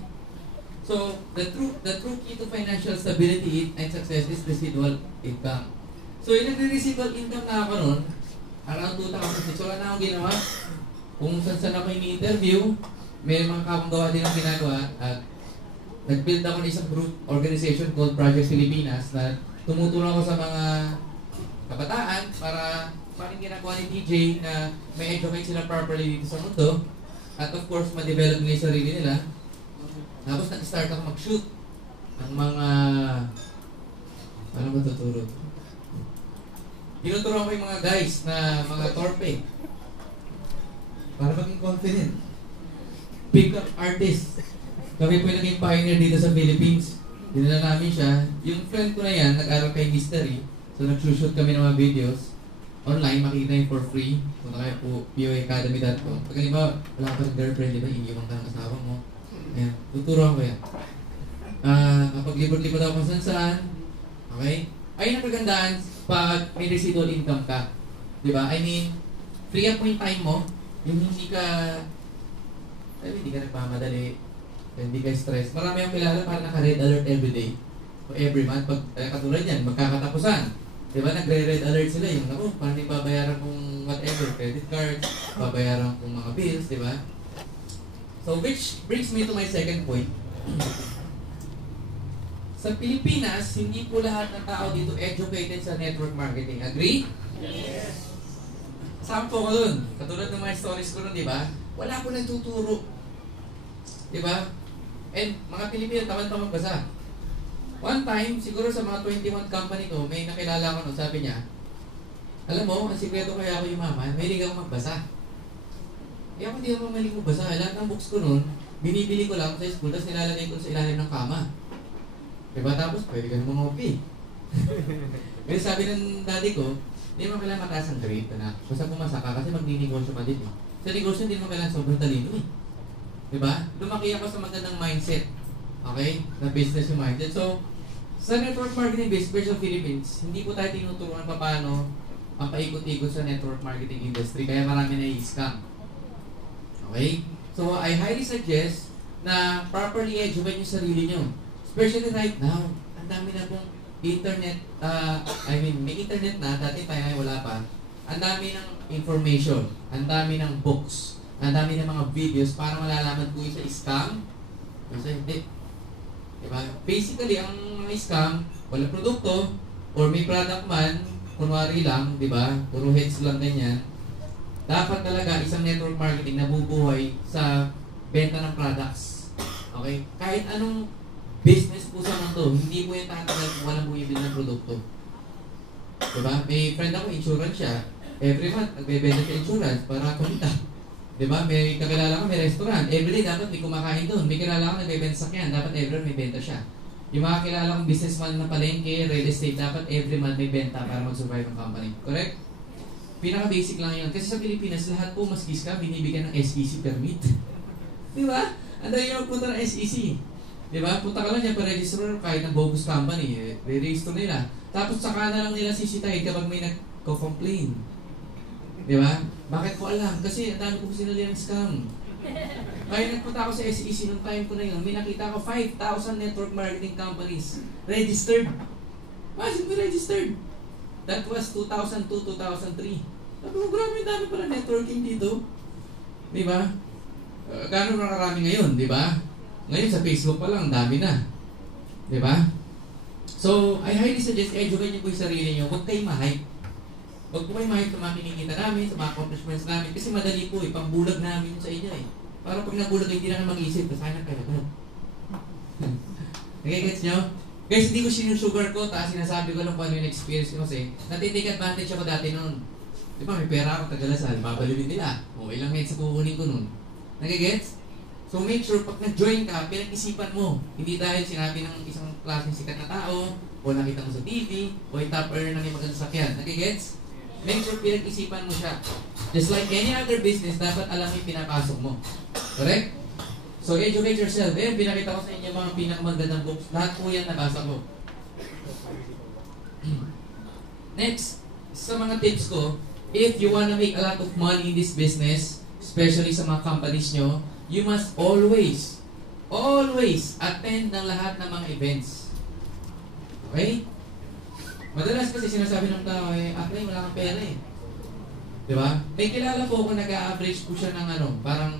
So, the true key to financial stability and success is residual income. So, yung nagre-residual income na ako nun, around 2006, wala na akong ginawa. Kung saan ako ini-interview, may mga kapanggawa din ang ginagawa, at nag-build ako ng isang group organization called Project Pilipinas na tumutulong ako sa mga kabataan para parang ginagawa ni TJ na may educate sila properly dito sa mundo, at of course, ma-develop nila yung sarili nila. Tapos nag-start ako mag-shoot ng mga ano ba tuturo? Tinuturuan ko yung mga guys na mga torpe para maging confident. Pick-up artist. Kami po yung naging pioneer dito sa Philippines. Dinala namin siya. Yung friend ko na yan, nag-aral kay Mystery. So nag-shoot kami ng mga videos. Online, makikita yun for free. Punta kayo po, poacademy.com. Pag halimbawa, wala ka ng girlfriend, di ba? Iniwan ka ng asawa mo. Ayan, tuturuan ko yan. Kapag libot-libot ako kung saan. Okay? Ayun ang kagandaan pag may residual income ka. Di ba? I mean, free up mo yung time mo. Yung hindi ka nagmamadali. Hindi ka stress. Marami ang kilala para naka-red alert everyday. O every month. Pag katulad yan, magkakatapusan. Di ba? Nagre-red alert sila. Yung paano babayaran kung whatever, credit card, babayaran kung mga bills, di ba? So, which brings me to my second point. Sa Pilipinas, hindi po lahat ng tao dito educated sa network marketing. Agree? Yes. Sampo ko dun. Katulad ng mga stories ko nun, di ba? Wala ko nagtuturo. Di ba? And mga Pilipino, tamad pa magbasa. One time, siguro sa mga 21 company ko, may nakilala ko nun, sabi niya, alam mo, ang sikreto kaya ako yumaman, mahilig ako magbasa. Ako hindi ako mahilig magbasa. Lahat ng books ko nun, Binibili ko lang sa school, tapos nilalagay ko sa ilalim ng kama. Diba? Tapos, pwede ka naman ngopi. Kasi sabi ng daddy ko, hindi mo kailangan mataas ang grade, anak. Basta pumasa ka, kasi magninegosyo ka din eh. Sa negosyo, hindi mo kailangan sobrang talino eh. Diba? Lumaki ako sa magandang mindset. Okay? Na business yung mindset. So, sa network marketing base, especially Philippines, hindi po tayo tinuturuan pa paano ang paikot-ikot sa network marketing industry. Kaya marami na i-scam. Okay? So, I highly suggest na properly educate yung sarili nyo. Especially right now, ang dami na pong internet, may internet na, dati tayo ay wala pa. Ang dami ng information, ang dami ng books, ang dami ng mga videos para malalaman kung isa scam, kasi hindi. Diba? Basically, ang mga scam, wala produkto, or may product man, kunwari lang, diba? Puro heads lang ganyan. Dapat talaga isang network marketing na bubuhay sa benta ng products. Okay? Kahit anong business po sa mundo, hindi po yung tatagal kung walang bumibili ng produkto. Diba? May friend ako, insurance siya. Every month, nagbebenta siya insurance para kumita. Diba? May kakilala ko, may restaurant. Everyday, dapat may kumakain doon. May kilala ko, nagbebenta sakyan. Dapat every month may benta siya. Yung mga kilala kong businessman na palengke, real estate, dapat every month may benta para mag-survive ang company. Correct? Pinaka-basic lang yun. Kasi sa Pilipinas, lahat po maskis ka, binibigyan ng SEC permit. Diba? Ang dahil yung magpunta ng SEC. Diba? Punta ka lang niya pa-register kahit ng bogus company. Re-register nila. Tapos saka na lang nila sisitahin kapag may nagko-complain. Diba? Bakit ko alam? Kasi ang dami ko sinuli ng scam. Kaya nagpunta ako sa SEC nung time ko na yun, may nakita ko 5,000 network marketing companies registered. Bakit mo registered? That was 2002, 2003. Sabi ko, grabe, dami pala networking dito. Diba? Gano'n na karami ngayon, diba? Ngayon sa Facebook pa lang, dami na. Diba? So, I highly suggest, educate niyo po yung sarili niyo. Huwag kayong ma-hype. Huwag po kayong ma-hype sa mga kinikita namin, sa mga accomplishments namin. Kasi madali po eh, pangbulag namin sa inyo eh. Para pag nabulag, hindi na kayo mag-isip. Sana kayo na. Nagigets nyo? Guys, hindi ko sinusugar ko, tapos sinasabi ko lang kung ano yung experience ko kasi natitake advantage ako dati noon. Di ba, may pera ako tagalasal, babalibin nila. O, ilang heads sa kukunin ko noon. Nagigets? So make sure pag nag-join ka, pinag-isipan mo. Hindi dahil sinabi ng isang klaseng sikat na tao, o nakita mo sa TV, o yung top earner ng magandang sakyan. Nagigets? Make sure pinag-isipan mo siya. Just like any other business, dapat alam mo yung pinapasok mo. Correct? So educate yourself. Eh, pinakita ko sa inyo mga pinakamagandang books. Lahat po yan nabasa ko. Next, sa mga tips ko, if you wanna make a lot of money in this business, especially sa mga companies nyo, you must always attend ng lahat ng mga events. Okay? Madalas kasi sinasabi ng tao, Aklay, wala kang pera eh. Diba? May kilala po ako nag-a-average po siya ng parang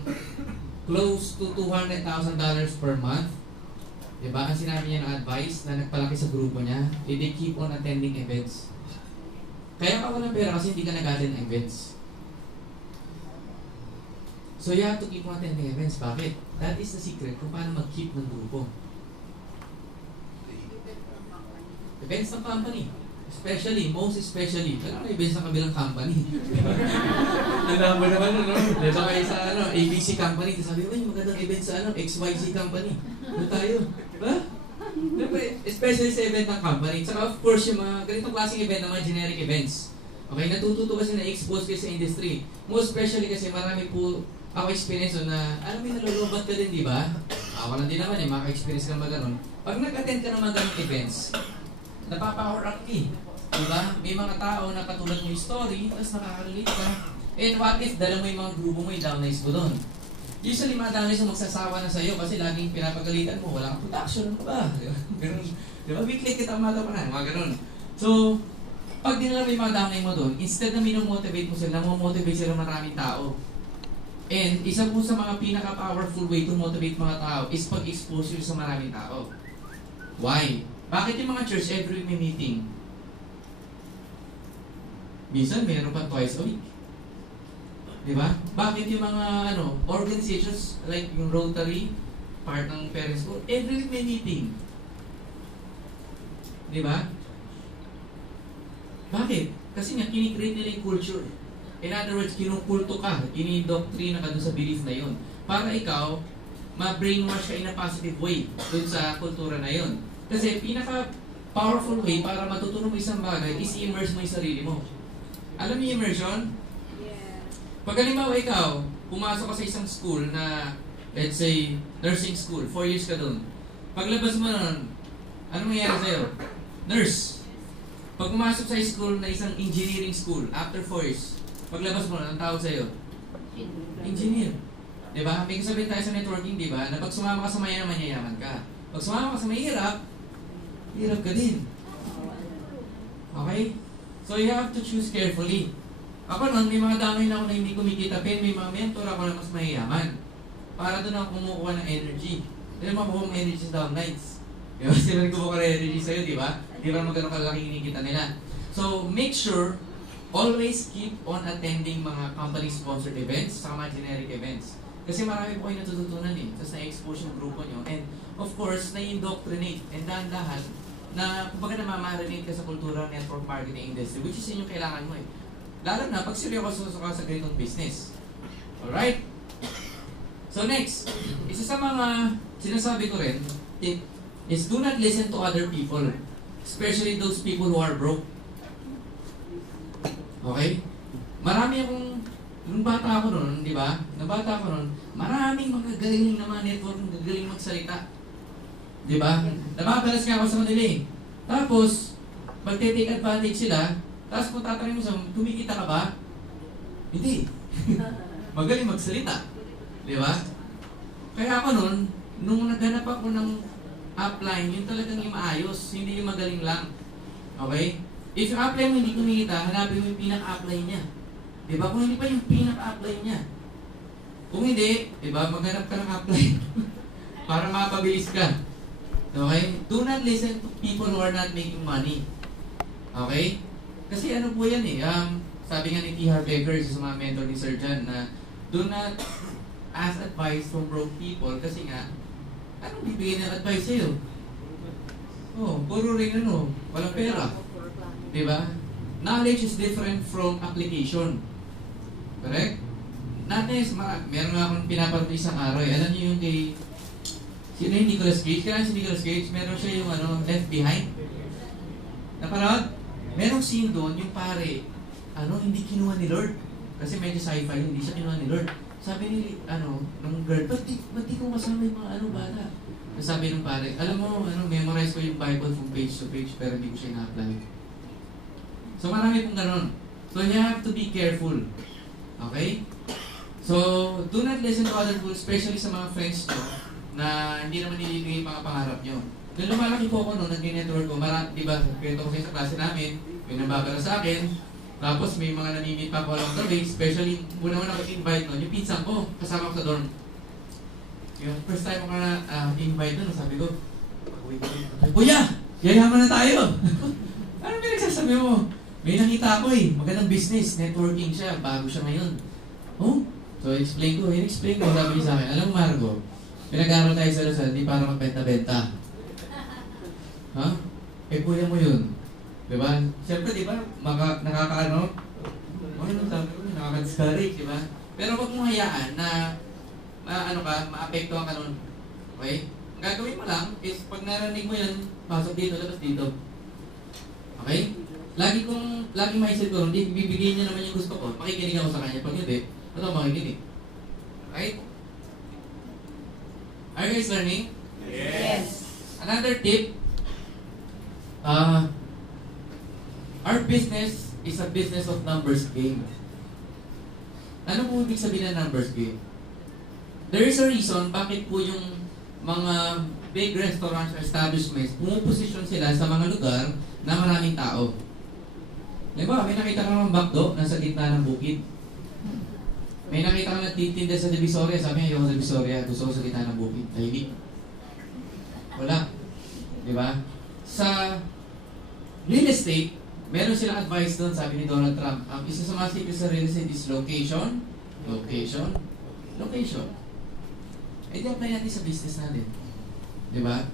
close to $200,000 per month. Diba? Ang sinabi niya ng advice na nagpalaki sa grupo niya, they keep on attending events. Kaya ka walang pera kasi hindi ka nag-attend ng events. So you have to keep on attending events. Bakit? That is the secret kung paano mag-keep ng grupo. Events ng company. Most especially, wala na events ng kabilang company. Alam mo naman, Dito kayo sa ABC company, sabi mo, magandang events sa XYZ company. Ano tayo? Ba? Especially sa event ng company. Saka of course, yung mga ganitong klaseng event, mga generic events. Okay, natututo kasi na-expose kayo sa industry. Most especially kasi marami po ako experience na, alam mo, nalulubat ka din, di ba? Ako lang din naman maka-experience ka naman ganun. Pag nag-attend ka ng mga ganung events, napapower up ka. Diba? May mga tao na katulad mo yung story, tapos nakaka-relate ka. And what if, dala mo yung mga grupo mo, yung downlines mo doon? Usually, mga downlines mo magsasawa na sa'yo kasi laging pinapagalitan mo, walang production ka ba? Diba? Weekly kita umaga pa na, mga ganun. So, pag dinala mo yung mga downline mo doon, instead na minomotivate mo sila, namomotivate sila maraming tao. And isa po sa mga pinaka-powerful way to motivate mga tao is pag-exposure sa maraming tao. Why? Bakit yung mga church every week may meeting? Minsan, meron pa twice a week. Diba? Bakit yung mga organizations like yung Rotary, part ng parents ko, every week may meeting? Diba? Bakit? Kasi nga, kinikreate nila yung culture. In other words, kinukulto ka, inindoctrina ka doon sa belief na yun. Para ikaw, ma-brainwash ka in a positive way dun sa kultura na yun. Kasi pinaka-powerful way para matutunan mo isang bagay is i-immerse mo yung sarili mo. Alam niyo immersion? Yeah. Pag halimbawa ikaw, pumasok ka sa isang school na, let's say, nursing school, 4 years ka dun. Paglabas mo nun, ano mangyayari sa'yo? Nurse. Pag pumasok sa school na isang engineering school, after 4 years, paglabas mo nun, ang tawag sa'yo? Engineer. Diba? May kasabihin tayo sa networking, diba? Na pag sumama ka sa mayaman, mayayaman ka. Pag sumama ka sa mahirap, hirap ka din. Okay? So you have to choose carefully. Ako nun, may mga damay na ako na hindi kumikita, pero may mga mentor ako na mas mayayaman. Para doon ako kumukuha ng energy. Hindi mo makuha ng energy sa downlines. Diba? Sila nagkukuha ng energy sa'yo, diba? Di ba magkano kalaki kinikita nila? So make sure, always keep on attending mga company-sponsored events sa mga generic events. Kasi marami po kayo natututunan Tapos na-expose yung grupo nyo. And of course, na-indoctrinate. And dahan-dahan na kumbaga namamarinate ka sa kultura network marketing industry, which is yun yung kailangan mo Lalo na pag seryoso ka sa ganitong business. Alright? So next, isa sa mga sinasabi ko rin, tip, is do not listen to other people. Especially those people who are broke. Okay? Marami akong nung bata ako noon, di ba? Nung bata ako noon, maraming mga galing na mga network, galing magsalita. Di ba? Nababalas nga ako sa kanila Tapos, magte-take advantage sila, tapos kung tatanungin mo sa kumikita ka ba? Hindi. Magaling magsalita. Di ba? Kaya ako noon, nung naghanap ako ng upline, yung talagang yung maayos, hindi yung magaling lang. Okay? If yung upline mo hindi kumikita, hanapin mo yung pinaka-upline niya. Diba? Kung hindi pa yung pinaka-apply niya. Kung hindi, diba, maghanap ka ng apply para mapabilis ka. Okay? Do not listen to people who are not making money. Okay? Kasi ano po yan sabi nga ni T. Harv Eker, sa mga mentor ni Sir John, na do not ask advice from broke people kasi nga, anong bibigyan ng advice sa'yo? Puro rin walang pera. Diba? Knowledge is different from application. Correct? Natin, meron nga akong pinapanood isang araw Alam niyo yung kay... Sino yung Nicolas Cage? Kaya si Nicolas Cage, meron siya yung Left Behind. Napanood? Merong scene doon, yung pare, hindi kinuha ni Lord. Kasi medyo sci-fi, hindi siya kinuha ni Lord. Sabi ni, nung girl, ba't di ko masama yung mga bata? Sabi ng pare, alam mo, memorize ko yung Bible from page to page, pero hindi ko siya na-apply. So marami pong ganun. So you have to be careful. Okay? So, do not listen to other people, especially sa mga friends nyo na hindi naman nilibigay yung mga pangarap nyo. Nung lumalaki po ako nag-network ko, diba, kwento ko sa klase namin, may nababala sa akin, tapos may mga namimit pa ko along the way, especially, una-una ko-invite nun, yung pinsan ko, kasama ko sa dorm. Yung first time ko na-invite nun, sabi ko, Kuya! Yayaman na tayo! Ano pinagsasabi mo? May nakita ako magandang business, networking siya, bago siya ngayon. So explain ko, sabi niya sa akin, alam mo Margo, pinag-aaral tayo sa Luzon, hindi para magbenta-benta. Kuya mo yun. Diba? Siyempre, diba, nakaka-ano? Sabi ko, nakaka-discourage, diba? Pero wag mong hayaan na, maapektuhan ka nun. Okay? Ang gagawin mo lang is, pag narinig mo yan, pasok dito, labas dito. Okay? Lagi mindset ko, hindi bibigyan niya naman yung gusto ko, makikinig ako sa kanya. Pag hindi, makikinig. Right? Are you guys learning? Yes. Another tip, our business is a business of numbers game. Ano po ibig sabihin ng numbers game? There is a reason bakit po yung mga big restaurants or establishments pumuposisyon sila sa mga lugar na maraming tao. Diba, may nakita ka naman bakdo nasa gitna ng bukid. May nakita ka nagtitinda sa Divisoria, sabi niya, ayoko sa Divisoria, gusto ko sa gitna ng bukid. Tahimik. Wala. Diba? Sa real estate, meron silang advice doon, sabi ni Donald Trump. Ang isa sa mga secret sa real estate is location. Di-apply natin sa business natin. Diba?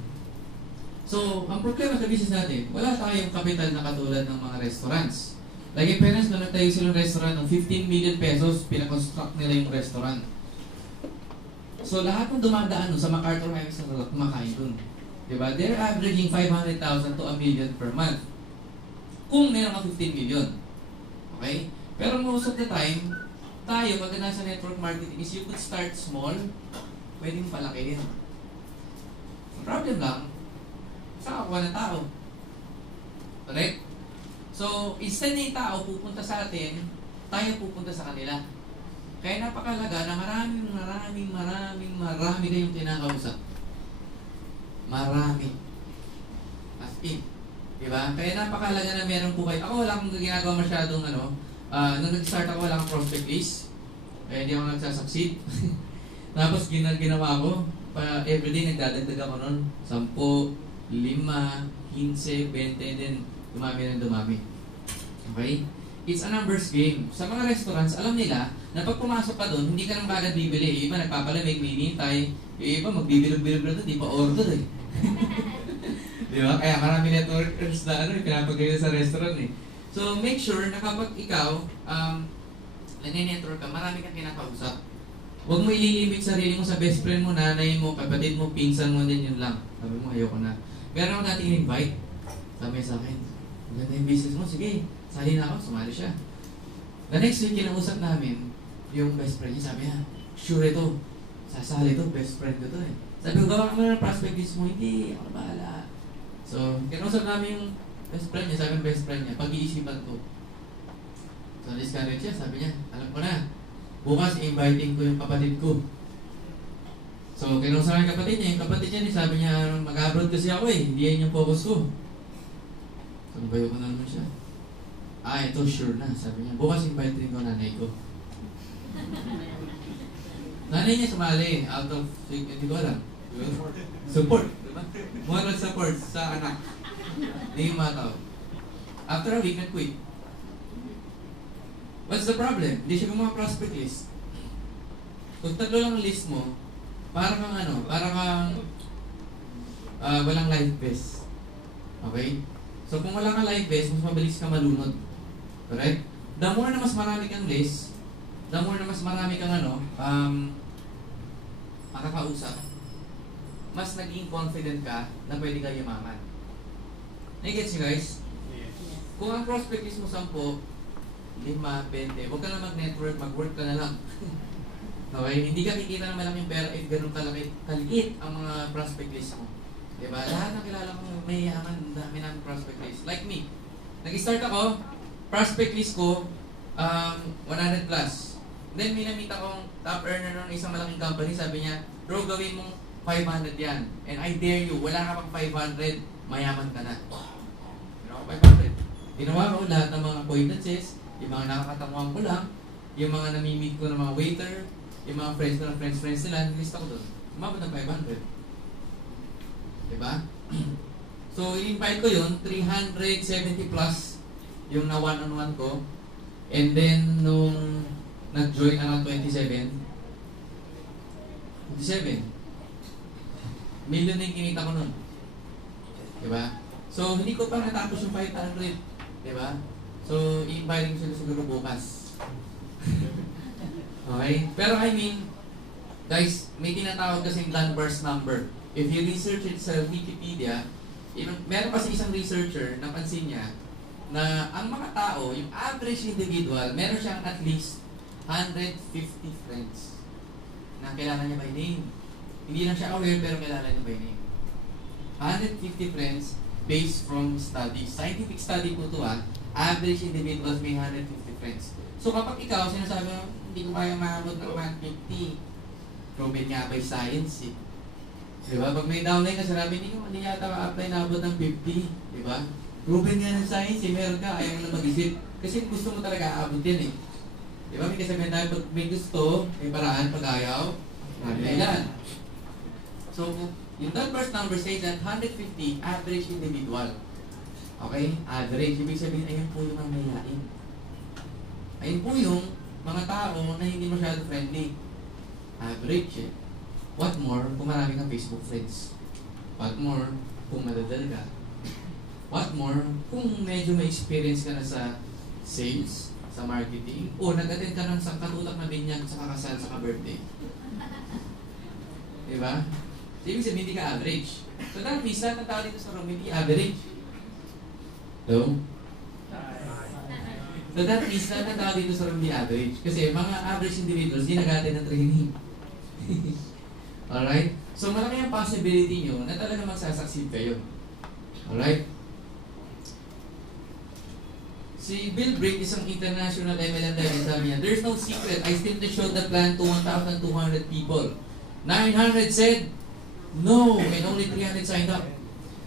So, ang problema sa business natin, wala tayong kapital na katulad ng mga restaurants. Like in Penas, nung nagtayo silang restaurant ng 15 million pesos, pinakonstruct nila yung restaurant. So lahat ng dumadaan sa MacArthur Highway sa Rock, kumakain dun. Diba? They're averaging 500,000 to 1 million per month. Kung meron ka 15 million. Okay? Pero most of the time, tayo, pag nasa network marketing is you could start small, pwede mo palakihin. Problem lang, saan kakuha ng tao? Correct? So, instead na yung tao pupunta sa atin, tayo pupunta sa kanila. Kaya napakalaga na marami kayong kinakausap. Marami. As in. Diba? Kaya napakalaga na meron po kayo. Ako wala akong ginagawa masyadong nung nag-start ako wala akong prospect list. Kaya hindi ako nagsasucceed. Tapos ginawa ko, everyday nagdadagdag ako nun. 10, 5, 15, 20, then dumami. Okay? It's a numbers game. Sa mga restaurants, alam nila na pag pumasok ka doon, hindi ka nang agad bibili. Yung iba nagpapalamig, may hinihintay. Yung iba magbibilog-bilog na doon, di pa order eh. Di ba? Kaya marami networkers na pinapagaya sa restaurant eh. So make sure na kapag ikaw, nag-network ka, marami kang kinakausap. Huwag mo ililimit sarili mo sa best friend mo, nanay mo, kapatid mo, pinsan mo, din yun lang. Sabi mo, ayoko na. Pero ako natin in-invite. Sabi sa akin, maganda yung business mo, sige. Sali na ako, sumali siya. The next week, kinausap namin, yung best friend niya, sabi niya, sure ito, sasali ito, best friend ko ito eh. Sabi ko, gawa ka mo ng prospect list mo, hindi, ako bahala. So, kinausap namin yung best friend niya, sabi ng best friend niya, pag-iisipan ko. So, discourage siya, sabi niya, alam ko na, bukas inviting ko yung kapatid ko. So, kinausap yung kapatid niya, sabi niya, mag-abroad kasi ako eh, hindi yan yung focus ko. So, bayo ko na naman siya. Ito sure na. Sabi niya, bukas invite rin ko nanay ko. Nanay niya sumali out of, hindi ko alam. Support. Diba? Moral support sa anak. Hindi yung mga tao. After a week, nag-quit. What's the problem? Hindi siya gumawa prospect list. Kung tatlo lang list mo, para kang walang life vest. Okay? So kung wala kang life vest, mas mabilis ka malunod. Correct? The more na mas marami kang list, the more na mas marami kang makakausap, mas naging confident ka na pwede ka yumaman. Nagets nyo guys? Kung ang prospect list mo 10, 5, 20, huwag ka na mag-network, mag-work ka na lang. Okay? Hindi ka kikita ng malaking pera if ganun kaliit ang mga prospect list mo. Diba? Lahat ng kilala ko may yaman, dami ng prospect list. Like me. Nag-start ako, prospect list ko, 100 plus. Then, minamit akong top earner ng isang malaking company. Sabi niya, bro, gawin mong 500 yan. And I dare you, wala ka pang 500, mayaman ka na. Ginawa ko 500. Ginawa ko lahat ng mga acquaintances, yung mga nakakatanguhan ko lang, yung mga namimit ko ng mga waiter, yung mga friends ko ng friends nila, nilista ko doon. Umabot ng 500. Diba? So, in-invite ko yun, 370 plus yung na one-on-one ko. And then, nung nag-join around 27, million na yung kinita ko nun. Diba? So, hindi ko pa natapos yung 500. Diba? So, i-invite ko sila siguro bukas. Okay? Pero I mean, guys, may tinatawag kasing Dunbar's number. If you research it sa Wikipedia, meron kasi isang researcher na pansin niya na ang mga tao, yung average individual, meron siyang at least 150 friends na kilala niya by name. Hindi lang siya aware pero kilala niya by name. 150 friends based from studies. Scientific study po ito average individuals may 150 friends. So kapag ikaw, sinasabi mo, hindi ko kaya maabot ng 150, proven nga by science eh. Diba? Pag may downline ka, sinabi, hindi yata ka-apply na abot ng 50. Diba? Proven nga ng science eh, meron ka, ayaw mo na mag-isip. Kasi gusto mo talaga aabot yan eh. Diba? May kasabihan tayo, pag may gusto, may paraan, pag ayaw, kailan. So, yung first number says that 150 average individual. Okay? Average. Ibig sabihin, ayun po yung mga mayayain. Ayun po yung mga tao na hindi masyado friendly. Average eh. What more kung marami kang Facebook friends? What more kung madadal ka? What more kung medyo may experience ka na sa sales, sa marketing, o nag-attend ka ng katulak na binyag sa kakasal sa ka-birthday? Diba? So, ibig sabihin, hindi ka average. So, that means, lahat ng tao dito sa room, hindi average. Hello? So, that means, lahat ng tao dito sa room, hindi average. Kasi, mga average individuals, hindi nag-attend ng training. Alright? So, malaki ang possibility nyo na talaga magsasucceed kayo. Alright? Si Bill Brick, isang international MLM level, sabi niya, there's no secret. I simply showed the plan to 1,200 people. 900 said no, and only 300 signed up.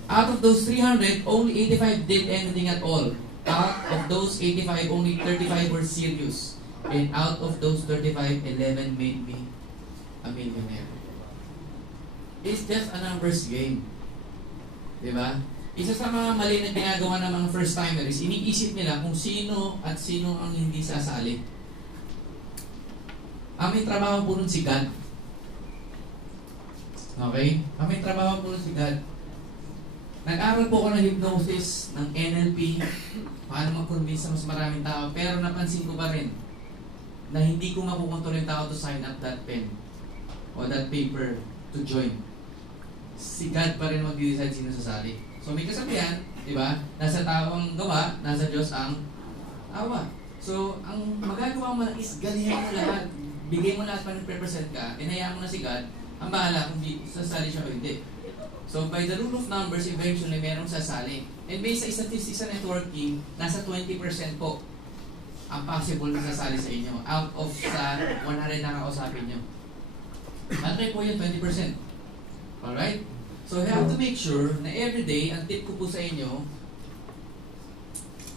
Out of those 300, only 85 did anything at all. Out of those 85, only 35 were serious. And out of those 35, 11 made me a millionaire. It's just a numbers game. Diba? Isa sa mga mali na ginagawa ng mga first-timers, iniisip nila kung sino at sino ang hindi sasali. Ang may trabaho po nun si God. Okay? Ang may trabaho po nun si God. Nag-aral po ako ng hypnosis, ng NLP, paano mag-convince sa mas maraming tao, pero napansin ko pa rin na hindi ko makukontrol yung tao to sign up that pen o that paper to join. Si God pa rin mag-decide sino sasali. So may kasabihan, di ba? Nasa tao ang gawa, nasa Diyos ang awa. So ang magagawa mo lang is galingan mo lahat. Bigay mo lahat pa ng represent ka, inayaan mo na si God, ang bahala kung sasali siya o hindi. So by the rule of numbers, eventually merong sasali. And based sa statistics sa networking, nasa 20% po ang possible na sasali sa inyo out of sa 100 na kakausapin nyo. Matry po yun, 20%. Alright? So, you have to make sure na everyday, ang tip ko po sa inyo,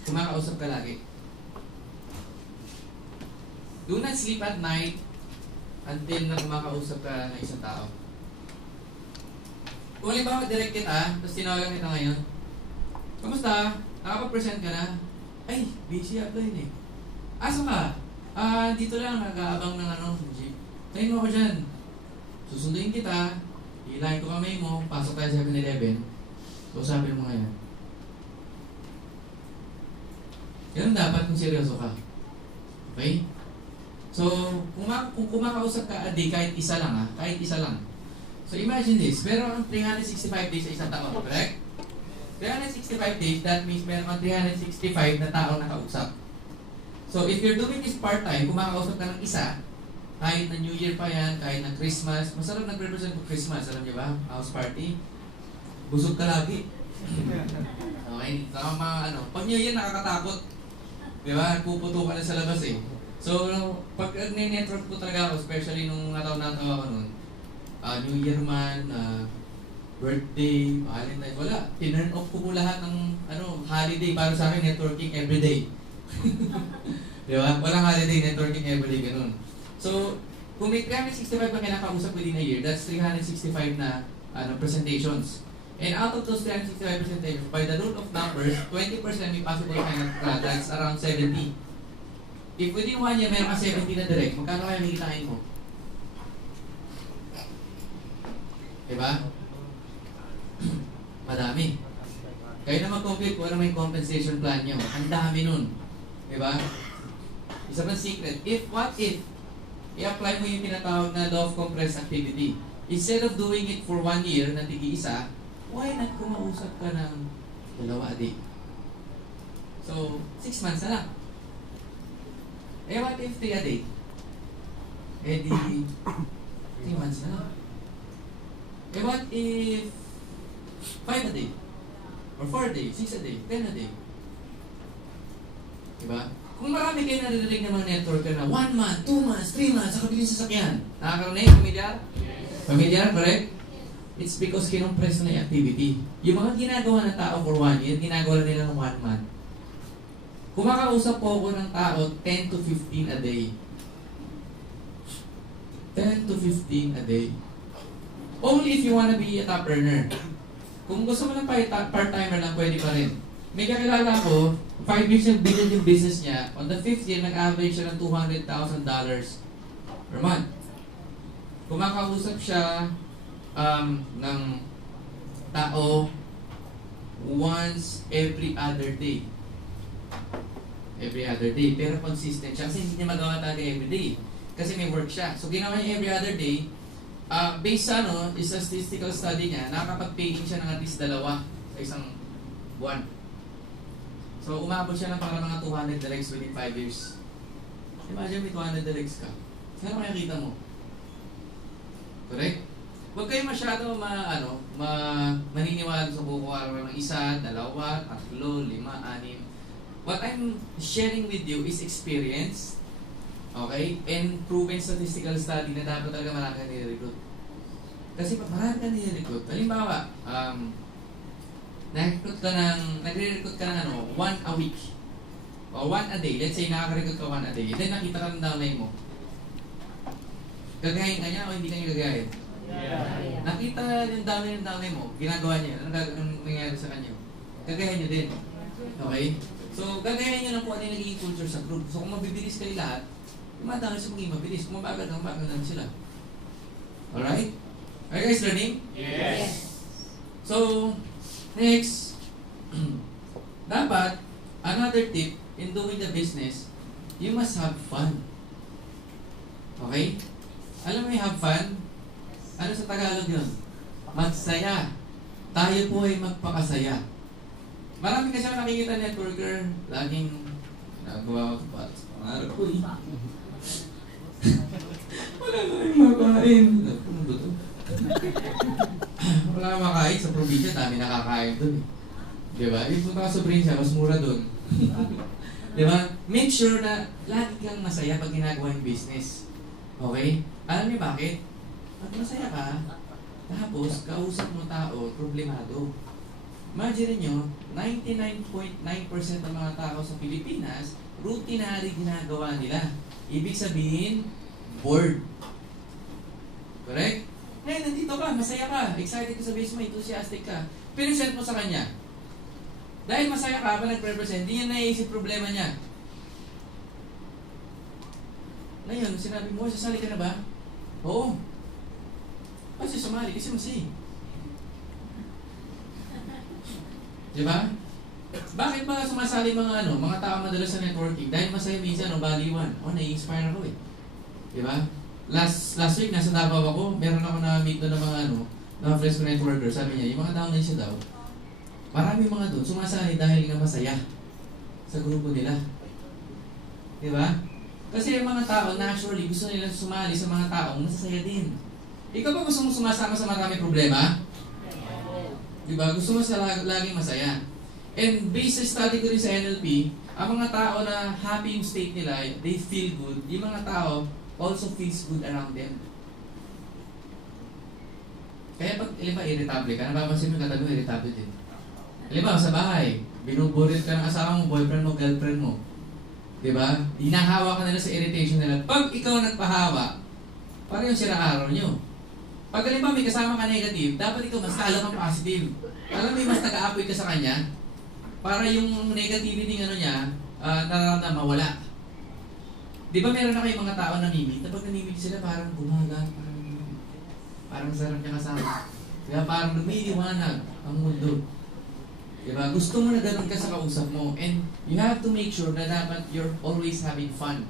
kumakausap ka lagi. Do not sleep at night until na kumakausap ka ng isang tao. Kung halimbawa, direct kita, tapos tinawagan kita ngayon, kamusta? Nakapag-present ka na? Ay, busy ako yun eh. Asa ka? Dito lang, nag-aabang ng jeep. Tayo mo ako dyan. Susunduin kita, hilahin ko kamay mo, pasok tayo sa 7-Eleven, so sabi mo ngayon. Ganun dapat kung seryoso ka. Okay? So, kung kumakausap ka a day, kahit isa lang kahit isa lang. So imagine this, meron kang 365 days sa isang taon, correct? 365 days, that means meron kang 365 na tao nakausap. So if you're doing this part-time, kumakausap ka ng isa, kahit na New Year pa yan, kahit na Christmas, masarap nag-represent po Christmas, alam niyo ba? House party. Busog ka lagi. Okay? Saka mga pag New Year nakakatakot. Di ba? Puputo ka na sa labas eh. So, pag nag-network po talaga ako, especially nung nataw-nataw ako noon, New Year man, birthday, Valentine's, wala. Tinurn off ko po lahat ng holiday para sa akin, networking everyday. Di ba? Walang holiday, networking everyday, ganun. So, kung may 365 pa kinakausap within a year, that's 365 na presentations. And out of those 365 presentations, by the rule of numbers, 20% may possible kind of that's around 70. If within 1 year, meron ka 70 na direct, magkano kaya makitain mo? Diba? Madami. Kayo na mag-complete kung ano may compensation plan nyo. Ang dami nun. Diba? Isa pang secret. What if i-apply mo yung tinatawag na law of compressed activity. Instead of doing it for 1 year na tigi-isa, why not kumausap ka ng 2 a day? So, 6 months na lang. What if 3 a day? Di 3 months na lang. What if 5 a day? Or 4 a day, 6 a day, 10 a day? Diba? Kung marami kayo naririnig ng mga networker na 1 month, 2 months, 3 months, sa kabilis sasakyan. Nakakarinig? Familiar? Familiar, correct? It's because kinumpress na yung activity. Yung mga ginagawa ng tao for 1 year, ginagawa nila ng 1 month. Kumakausap po ako ng tao 10 to 15 a day. 10 to 15 a day. Only if you wanna be a top earner. Kung gusto mo ng part-timer lang, pwede pa rin. May kakilala ko, 5 years yung build yung business niya. On the 5th year, nag-average siya ng $200,000 per month. Kumakausap siya ng tao once every other day. Every other day. Pero consistent siya kasi hindi niya magawa talaga every day. Kasi may work siya. So ginawa niya every other day, Based sa statistical study niya, nakakapag-paying siya ng at least 2 sa isang buwan. So, umabot siya ng para mga 200 directs within 5 years. Imagine may 200 directs ka. Saan makikita mo? Correct? Huwag kayo masyado maniniwala sa kukuha ng 1, 2, 3, 4, 5, 6. What I'm sharing with you is experience, okay? And proven statistical study na dapat talaga marami ka nire-recruit. Kasi pag marami ka nire-recruit, halimbawa, nagre-recruit ka ng 1 a week o 1 a day. Let's say nakaka-recruit ka 1 a day. Then nakita ka ng downline mo. Gagayin ka niya o hindi ka niya gagayin? Yeah. Nakita yung downline mo, ginagawa niya, anong nangyayari sa kanya? Gagayin niyo din. Okay? So, gagayin niyo lang kung ano yung naging culture sa group. So, kung mabibilis kayo lahat, yung mga downline siya maging mabilis. Kung mabagal lang sila. Alright? Are you guys learning? Yes. So, next, dapat, another tip in doing the business, you must have fun. Okay? Alam mo yung have fun? Ano sa Tagalog yun? Magsaya. Tayo po ay magpakasaya. Marami kasi ako nakikita networker, laging nagawa ko pa sa pangarap ko eh. Wala na yung makain. Ano ba ito? Wala kang makain sa probinsya, dami nakakain doon eh. Diba? Yung punta ka sa probinsya, mas mura doon. Diba? Make sure na lagi kang masaya pag ginagawa yung business. Okay? Alam niyo bakit? Pag masaya ka, tapos kausap mo tao, problemado. Imagine niyo, 99.9% ng mga tao sa Pilipinas, routinary ginagawa nila. Ibig sabihin, bored. Correct? Ngayon, nandito ka, masaya ka, excited ka sa business mo, enthusiastic ka. Pinisent mo sa kanya. Dahil masaya ka pa nag-represent, hindi niya naiisip problema niya. Ngayon, sinabi mo, sasali ka na ba? Oo. Kasi sumali, kasi masaya. Diba? Bakit ba sumasali mga mga tao madalas sa networking? Dahil masaya minsan, baliwan. Nai-inspire ako eh. Diba? Last week, nasa Davao ako, meron ako na-meet doon ng mga friends ko networker. Sabi niya, yung mga downline siya daw, marami mga doon, sumasali dahil nga masaya sa grupo nila. Diba? Kasi yung mga tao, naturally, gusto nila sumali sa mga taong masasaya din. Ikaw ba gusto mong sumasama sa marami problema? Diba? Gusto mo laging masaya. And based sa study ko rin sa NLP, ang mga tao na happy yung state nila, they feel good, yung mga tao also feels good around them. Kaya pag, irritable ka, napapansin mo yung katabi mo, irritable din. Sa bahay, binuburit ka ng asawa mo, boyfriend mo, girlfriend mo. Diba? Hinahawa ka nila sa irritation nila. Pag ikaw nagpahawa, parang yung sira-araw nyo. Pag may kasama ka negative, dapat ikaw mas lalo kang positive. Alam mo yung mas nag-aapoy ka sa kanya, para yung negativity niya, nararamdaman mawala. Di ba meron na kayong mga tao na mimit? Pag namimit sila, parang gumagal, parang sarap niya kasama. Kaya parang may liwanag ang mundo. Diba? Gusto mo na ganun ka sa kausap mo. And you have to make sure na dapat you're always having fun.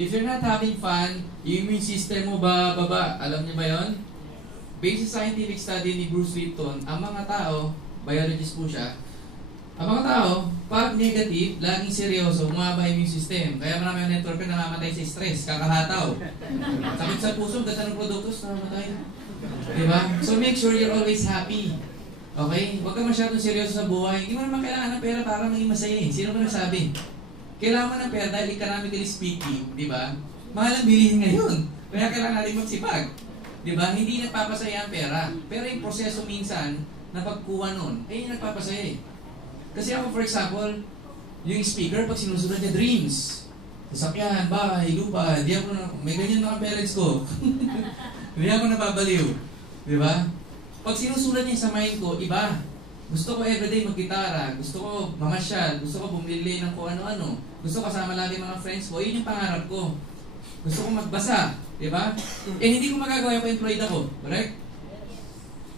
If you're not having fun, yung immune system mo baba. Alam niyo ba yon? Based sa scientific study ni Bruce Lipton, ang mga tao, biologist po siya, ang mga tao, pag negative, laging seryoso, umaba yung immune system. Kaya marami yung networker na namamatay sa stress, kakahataw. Sakit sa puso, ganda ng produktos, namamatay. Diba? So make sure you're always happy. Okay? Huwag ka masyadong seryoso sa buhay. Hindi mo naman kailangan ng pera para maging masaya eh. Sino ba nagsabi? Kailangan mo ng pera dahil economically speaking, di ba? Mahal ang bilihin ngayon. Kaya kailangan natin magsipag. Di ba? Hindi nagpapasaya ang pera. Pero yung proseso minsan na pagkuha nun, yung nagpapasaya eh. Kasi ako, for example, yung speaker, pag sinusunod niya, dreams. Sasakyan, bahay, lupa, di ako na, may ganyan mga parents ko. Hindi ako napabaliw. Di ba? Pag sinusulat niya sa mind ko, iba. Gusto ko everyday mag-gitara, gusto ko mamasyal, gusto ko bumili ng kung ano-ano, gusto kasama lagi mga friends ko, yun yung pangarap ko. Gusto ko magbasa, di ba? Hindi ko magagawa yung employed ako, correct?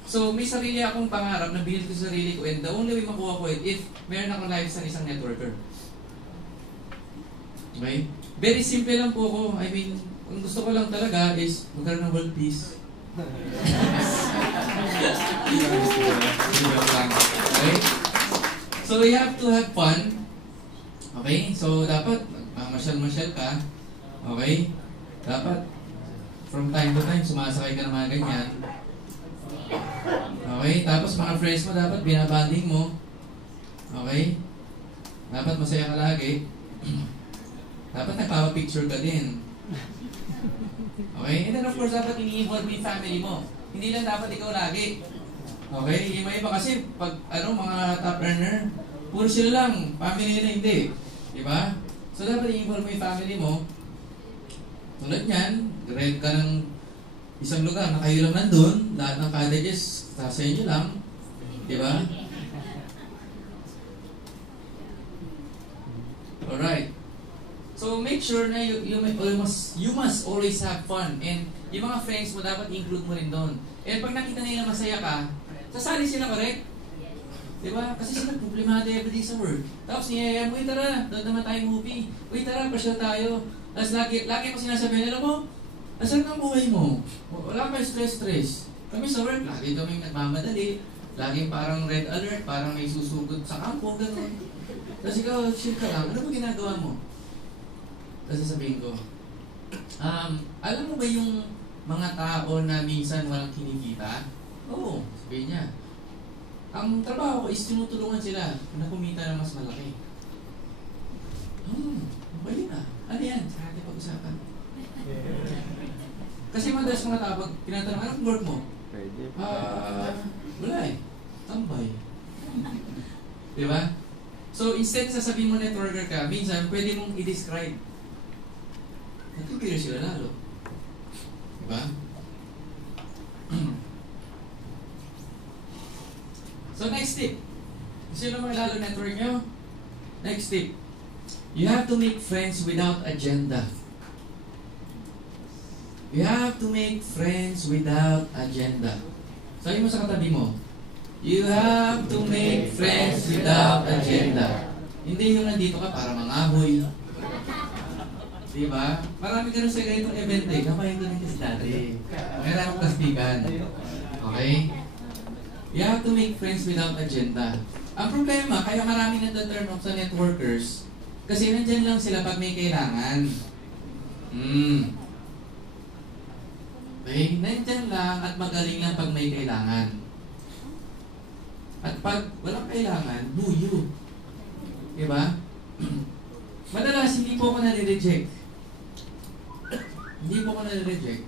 So, may sarili akong pangarap na build ko sa sarili ko, and the only way makuha ko it if meron akong lifestyle isang networker. Okay? Very simple lang po ako. I mean, ang gusto ko lang talaga is magkaroon ng world peace. Okay? So, you have to have fun. Okay? So, dapat, masyal-masyal ka. Okay? Dapat, from time to time, sumasakay ka ng mga ganyan. Okay? Tapos, mga friends mo, dapat binabanding mo. Okay? Dapat masaya ka lagi. Dapat nagpapapicture ka din. Okay? And then, of course, dapat ini-involve mo yung family mo. Hindi lang dapat ikaw lagi. Okay? Iba-iba kasi, pag, mga top earner, puro sila lang, family nila hindi. Diba? So, dapat i-involve mo yung family mo. Tulad yan, rent ka ng isang lugar na kayo lang nandun, lahat ng cottages, sa inyo lang. Diba? Alright. So, make sure na you must always have fun. And yung mga friends mo, dapat include mo rin doon. And pag nakita nila masaya ka, sasali sila, correct? Diba? Kasi sila problemado everyday sa work. Tapos niyayaya mo, tara, doon naman tayo movie. Uy, tara, pasyal tayo. Tapos lagi ko sinasabihin, alam mo, asan ang buhay mo? Wala pa stress. Kami sa work, lagi kami nagmamadali. Laging parang red alert, parang may susugod sa kampo, gano'n. Tapos ikaw, chill ka lang. Ano ba ginagawa mo? Kasi sabihin ko, alam mo ba yung mga tao na minsan walang kinikita? Oo, sabihin niya. Ang trabaho ko is tinutulungan sila na kumita ng mas malaki. Bali na. Ano yan? Sa ating pag-usapan. Kasi madalas mga tao, pag tinatanong, anong work mo? Wala eh. Tambay. Diba? So, instead sasabihin mo networker ka, minsan pwede mong i-describe. Natipira sila lalo. Diba? So, next tip. Sino mga lalo network nyo? Next tip. You have to make friends without agenda. You have to make friends without agenda. Sabi mo sa katabi mo, you have to make friends without agenda. Hindi yung nandito ka para mangahoy. Diba? Marami ka rin sa ganitong event eh. Kapahin ko rin kasi dati. Meron akong plastikan. Okay? You have to make friends without agenda. Ang problema, kaya maraming nag-turn off sa networkers, kasi nandyan lang sila pag may kailangan. Okay? Nandyan lang at magaling lang pag may kailangan. At pag walang kailangan, buyo. Diba? Madalas, hindi po ako nare-reject. Hindi po ako nare-reject.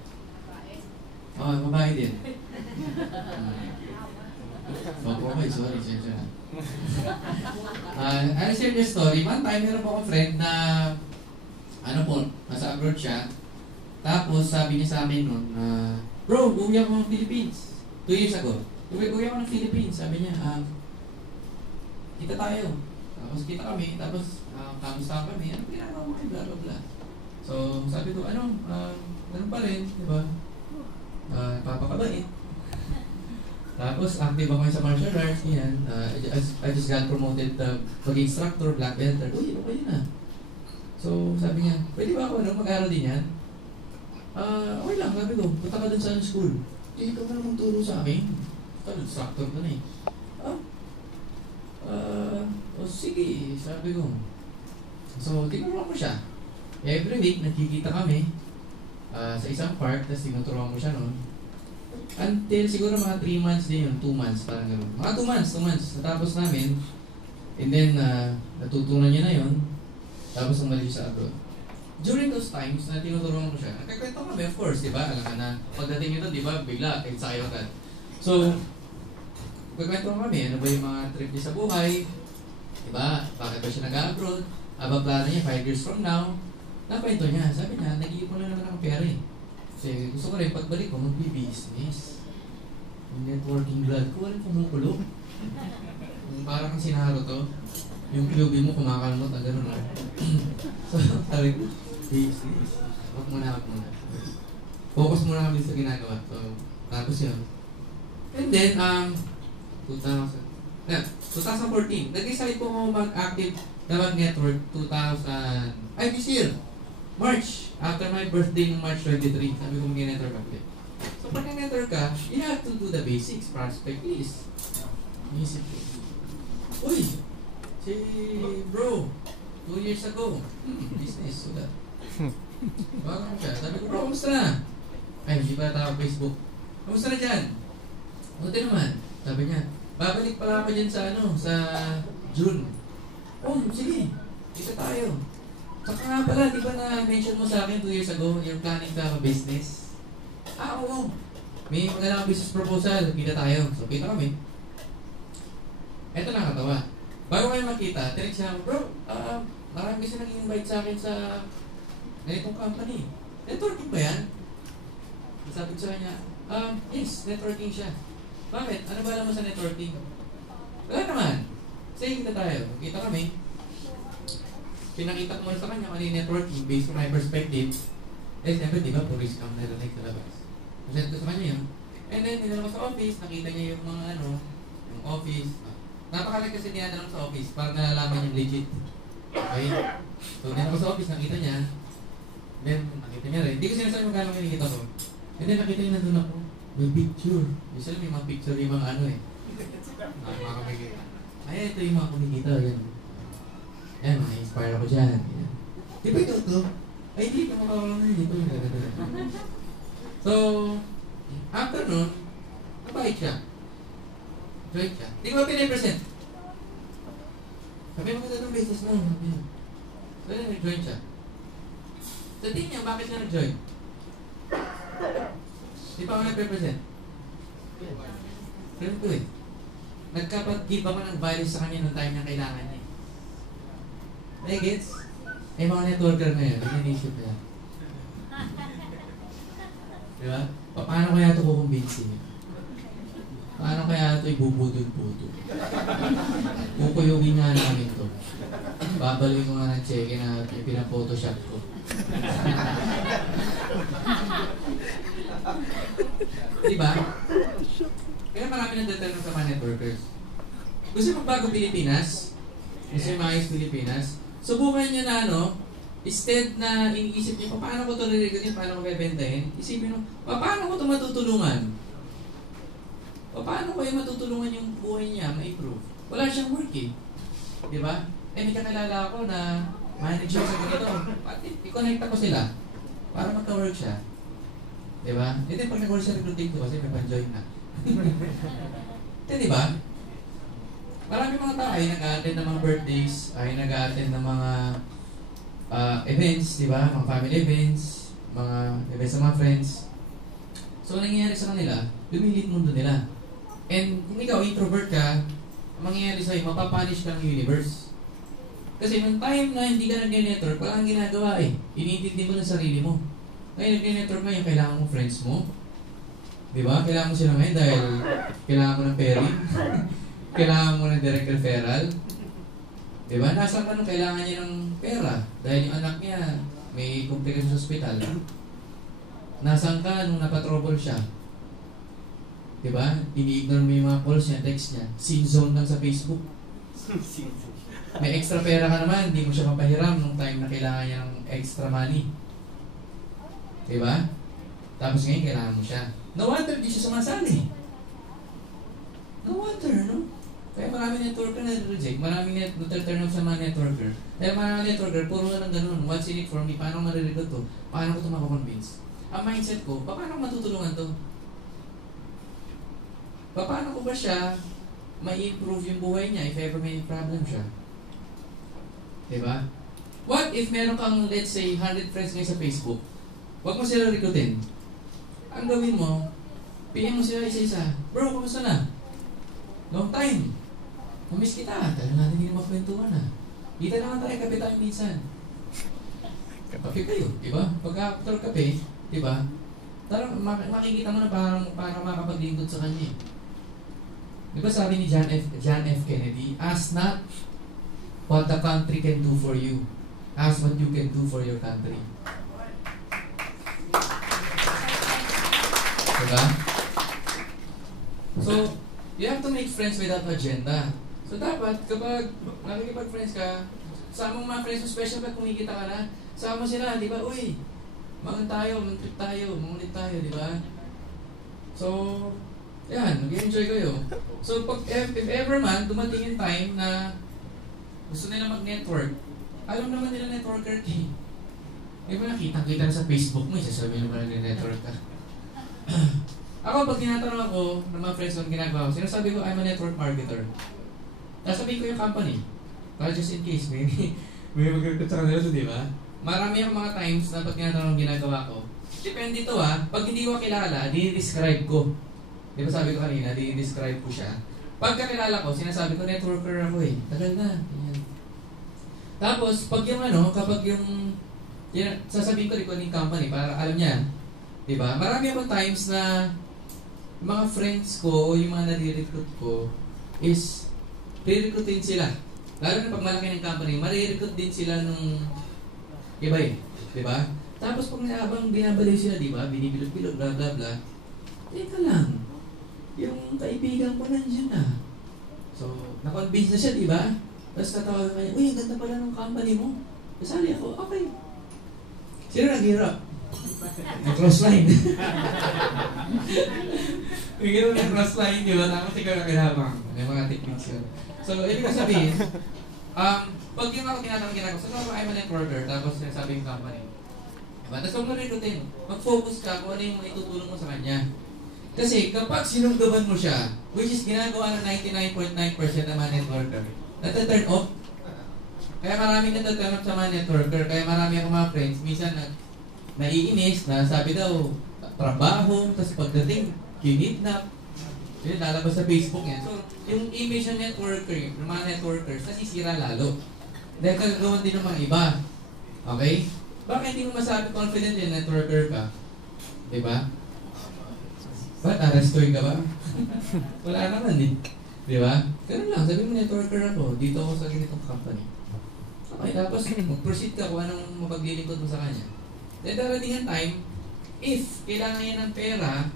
Babae din. Okay, sorry, siya. I'll share this story. One time, meron po akong friend na nasa abroad siya. Tapos, sabi niya sa amin noon, bro, uwi ako ng Philippines. 2 years ago. Uwi ako ng Philippines. Sabi niya, kita tayo. Tapos kita kami. Tapos, kamusta kami. Ano ginagawa mo? Blah, blah, blah. So, sabi ko, ganun pa rin, di ba? Papakabait. Tapos, active ako sa martial arts, yan. I just got promoted pag-instructor, black belter. Uy, okay na. So, sabi niya, pwede ba ako mag-aaral din yan? Okay lang, sabi ko, punta ka dun sa school. Ikaw na naman turo sa akin. Instructor ko na eh. Sige, sabi ko. So, tinuruan ko siya. Every week, nagkikita kami sa isang park, tapos tinuturuan ko siya noon. Until siguro mga 3 months din yun, 2 months, parang gano'n. Mga 2 months. Natapos namin, and then, natutunan niya na yun, tapos umalis siya sa abroad. During those times na tinuturuan ko siya, nagkakwento kami, of course, di ba? Alam ka na, pagdating nito, di ba, bigla, excited agad. So, nagkakwento kami, ano ba yung mga trip niya sa buhay, di ba? Bakit ba siya nag-abroad? Plano niya, 5 years from now. Nakwento niya, sabi niya, nag-iipon na naman ng pera eh. Kasi gusto ko rin, pagbalik ko, mag-business. Yung networking blood ko, walang kumukulong. Parang kang sinaro to. Yung QB mo, kumakalmot na gano'n. So, sabi ko, business. Huwag muna. Focus muna kami sa ginagawa. So, tapos yun. And then, 2014, nag-decide po ako mag-active na mag-network this year. March, after my birthday ng March 23, sabi ko mag-network ako. So, pag-network basics, prospect list. Isip ko. Uy! Si bro, 2 years ago, business, wala. Bago mo siya. Sabi ko, bro, kamusta na? Ay, hindi pa tawag Facebook. Kamusta na dyan? Buti naman. Sabi niya, babalik pala ako dyan sa June. Oh, sige. Kita tayo. Saka nga pala, di ba na-mention mo sa akin 2 years ago, you're planning to have a business? Oo. May magandang business proposal. Kita tayo. So, kita kami. Eto nakakatawa. Bago kayo makita, tinig siya, bro, marami kasi nag-invite sa akin sa ganitong company. Networking ba yan? Sabi ko sa kanya, yes, networking siya. Bakit? Ano ba alam mo sa networking? Wala naman. Sige, kita tayo. Kita kami. Pinakita ko muna sa kanya kung ano yung networking based on my perspective. Eh, siyempre, di ba, puro scam na rin sa labas. Masaya ko sa kanya yun. And then, nilala ko sa office, nakita niya yung mga yung office. Napakalag kasi niya lang sa office para nalalaman yung legit. Okay? So, nilala ko sa office, nakita niya. Then, nakita niya rin. Hindi ko sinasabi magkano kinikita ko. And then, nakita niya nandun ako. May picture. Usually, may mga picture yung mga mga kumikita. Ay, ito yung mga kumikita. Yan. Yan, ma-inspire ako dyan. Yan. Di ba ito? Ay, hindi ka makakalaman. Dito yung gagawin. So, after nun, nabait siya. Join siya. Di ba 10%? Sabi mo magandang business mo. So, then nag-join siya. So, tingin niya, bakit siya nag-join? Di pa ako nag-represent. Friend ko eh. Nagkapag-give ako ng value sa kanya nung time na kailangan niya. May gets? Ay mga networker na yun. Inisip niya. Diba? Paano kaya ito kukumbinsin? Paano kaya ito ibubudol-budol? Kukuyugin nga namin ito. Babaloy ko nga ng cheque na pinaphotoshop ko. Diba? Kaya marami nang determine sa mga networkers. Gusto magbago Pilipinas? Gusto maayos Pilipinas? Subukan nyo na instead na iniisip nyo, paano ko ito niligunin, paano ko bebentahin? Isipin nyo, paano ko ito matutulungan? Paano ko yung matutulungan yung buhay niya ma-improve? Wala siyang work eh. Diba? May kakilala ako na manager sa ganito. I-connect ako sila para magka-work siya. Diba? Ito yung pag nag-work sa recruiting ko kasi may pan-join na. Ito diba? Marami mga tao ay nag-a-attend ng mga birthdays, ay nag-a-attend ng mga events, diba? Mga family events, mga events sa mga friends. So, nangyayari sa kanila, lumilit mundo nila. And kung ikaw, introvert ka, ang mangyayari sa'yo, mapapunish ka ng universe. Kasi nung time na hindi ka nag-network, wala kang ginagawa eh. Iniintindi mo na sarili mo. Ngayon, nag-network ngayon, kailangan mo friends mo. Diba? Kailangan mo sila ngayon dahil kailangan mo ng pairing. Kailangan mo ng direct referral. Diba? Nasaan ka nung kailangan niya ng pera? Dahil yung anak niya may komplikasyon sa ospital. Nasaan ka nung napatrouble siya? Diba? Ini-ignore mo yung mga calls niya, text niya. Sin zone lang sa Facebook. May extra pera ka naman, hindi mo siya mapahiram nung time na kailangan niya ng extra money. Diba? Tapos ngayon, kailangan mo siya. No wonder, di siya sumasali. No wonder, no? Kaya maraming networker na reject, maraming turn off sa mga networker. Kaya maraming networker, puro na lang ganun. What's in it for me? Paano maririgot to? Paano ko ito makakonvince? Ang mindset ko, paano ko matutulungan to? Paano ko ba siya ma-improve yung buhay niya if ever may problem siya? Diba? What if meron kang, let's say, 100 friends ngayon sa Facebook? Huwag mo sila recruitin. Ang gawin mo, PM mo sila isa-isa. Bro, kumusta na? Long time. Namiss kita. Tagal natin hindi na makwentuhan na. Kita naman tayo, kape tayo minsan. Kape kayo, diba? Pag after kape, diba? Tarang makikita mo na parang makapaglingkod sa kanya. Diba sabi ni John F. Kennedy, ask not what the country can do for you. Ask what you can do for your country. Diba? So, you have to make friends without agenda. So, dapat, kapag nakikipag-friends ka, sama mo mga friends mo, special pag kumikita ka na, sama mo sila, di ba? Uy, mangan tayo, mantrip tayo, mangulit tayo, di ba? So, Yan, mag-enjoy kayo. So, if ever man, dumating yung time na gusto nila mag-network, alam naman nila networker key. Di ba nakita-kita na sa Facebook mo, sasabihin naman na network ka. Ako, pag tinatanong ako ng mga friends kung ginagawa ko, sinasabi ko, I'm a network marketer. Sasabihin ko yung company. Para just in case, may mag-recruit sa kanila, di ba? Marami ang mga times na pag tinatanong ginagawa ko, depende ito pag hindi ko kilala, di-describe ko. Di ba sabi ko kanina, di-describe ko siya. Pag kakilala ko, sinasabi ko, networker ako eh. Tagal na. Yan. Tapos, pag yung kapag yung sasabihin ko rin ko yung company para alam niya. Di ba? Marami akong times na mga friends ko o yung mga nare-recruit ko is re-recruitin sila. Lalo na pag malaki ng company, mare-recruit din sila nung iba eh. Di ba? Tapos pag habang binabalik sila, di ba? Binibilog-bilog, bla bla bla. Teka lang. Yung kaibigan ko nandiyan na. So, na-convince na siya, di ba? Tapos tatawagan kanya, uy, ang ganda pala ng company mo. Kasali ako, okay. Sino naghihirap? Crossline. May gano'n ng crossline, di ba? Tapos ikaw nakilabang. May mga techniques yun. So, ibig sabihin, pag yung ako ginagawa, so I'm a networker, tapos sinasabi yung company. Diba? Tapos kung marirutin, mag-focus ka kung ano yung maitutulong mo sa kanya. Kasi kapag sinunggaban mo siya, which is ginagawa ng 99.9% ng mga networker, nata-turn off. Kaya maraming natatanggap sa mga networker, kaya marami akong mga friends, minsan naiinis na sabi daw, trabaho, tapos pagdating, kinidnap, yun, lalabas sa Facebook yan. So, yung image ng networker, ng mga networkers, nasisira lalo. Dahil kagagawan din ng mga iba. Okay? Bakit hindi mo masabi confident yung networker ka? Diba? Ba't arestoy ka ba? Wala naman eh. Diba? Ganun lang, sabi mo networker ako, dito ako sa ganitong company. Okay, tapos mag-proceed ka kung anong mapaglilingkod mo sa kanya. Then darating ang time, if kailangan niya ng pera,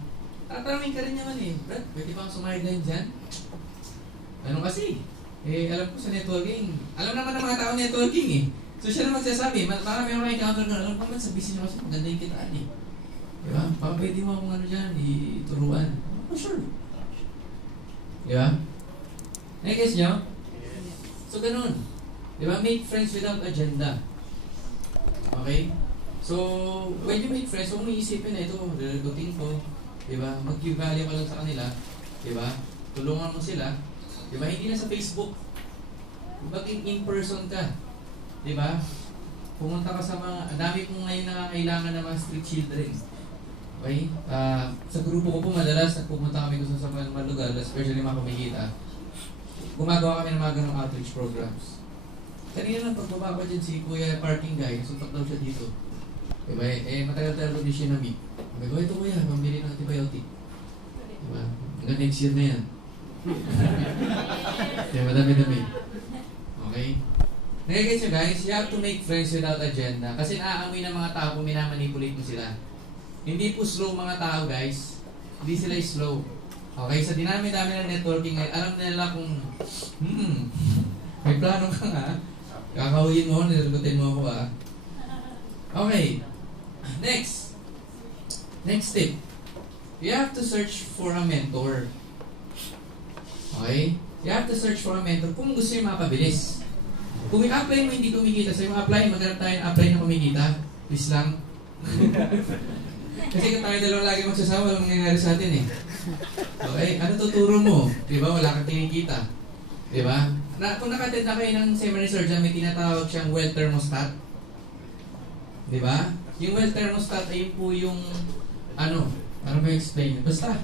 tatanungin ka rin naman eh, Brad, pwede bang sumayad na yun dyan? Ano kasi? Alam ko sa networking, alam naman ng mga tao networking eh. So siya na magsasabi, marami ako na-encounter na, alam ko man sa business nyo kasi maganda yung kitaan eh. Diba? Baka pwede mo akong dyan, ituruan. Oh, sure. Diba? Nag-guess nyo? So ganun. Diba? Make friends without agenda. Okay? So, when you make friends, huwag mo iisipin na ito, lalagutin ko. Diba? Mag-give value ka lang sa kanila. Diba? Tulungan mo sila. Diba? Hindi na sa Facebook. Maging in-person ka. Diba? Pumunta ka sa mga, dami kong ngayon nakakailangan ng mga street children. Okay? Sa grupo ko po madalas, pumunta kami gusto sa mga lugar, especially mga kumikita. Gumagawa kami ng mga ganong outreach programs. Kanina lang pagbaba ko dyan si Kuya Parking Guy, suntok daw siya dito. Diba? Matagal-tagal ko din siya na-meet. Sabi ko, ito kuya, pambili ng antibiotic. Diba? Hanggang next year na yan. Diba, madami-dami. Okay? Nagigets nyo guys, you have to make friends without agenda. Kasi naaamoy ng mga tao kung minamanipulate mo sila. Hindi po slow mga tao guys. Hindi sila slow. Okay, sa dinami-dami ng networking, alam nila kung, may plano ka nga. Kakahuyin mo, nilagutin mo ako Okay. Next tip. You have to search for a mentor. Okay? You have to search for a mentor kung gusto nyo makapabilis. Kung i-apply mo hindi kumikita, so yung apply, maghanap tayo ng apply na kumikita. Please lang. Kasi kung tayo dalawa lagi magsasama, walang nangyayari sa atin eh. Okay? Ano tuturo mo? Diba? Wala kang kinikita. Diba? Kung nakatid na kayo ng seminary surgeon, may tinatawag siyang well thermostat. Diba? Yung well thermostat ay po yung ano ba explain? Basta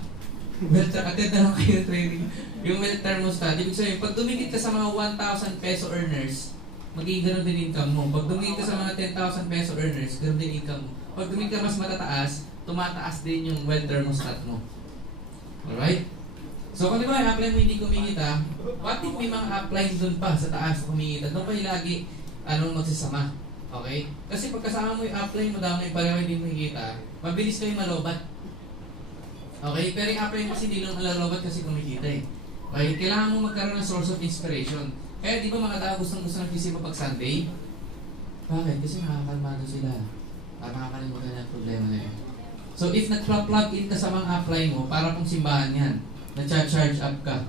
attend na lang kayo ng training. Yung well thermostat, ibig sabihin, pag dumikit ka sa mga 1,000 peso earners, magiging ganun din income mo. Pag dumikit ka sa mga 10,000 peso earners, ganun din income mo. Pag dumikit ka mas matataas, tumataas din yung well thermostat mo. Alright? So kung di ba, apply mo hindi kumikita, what if may mga apply dun pa sa taas kumikita? Doon kayo lagi magsasama. Okay? Kasi pagkasama mo yung apply mo daw, may pareho hindi mo hikita, mabilis kayo malobat. Okay? Pero yung apply mo kasi hindi lang malalobat kasi kumikita eh. Okay? Kailangan mo magkaroon ng source of inspiration. Kaya di ba mga tao gusto nagsisimba pag Sunday? Bakit? Kasi nakakakalmado sila. Nakakalimutan na yung problema na yun. So if nag-plug in ka sa mga apply mo, para pong simbahan yan. na-charge up ka.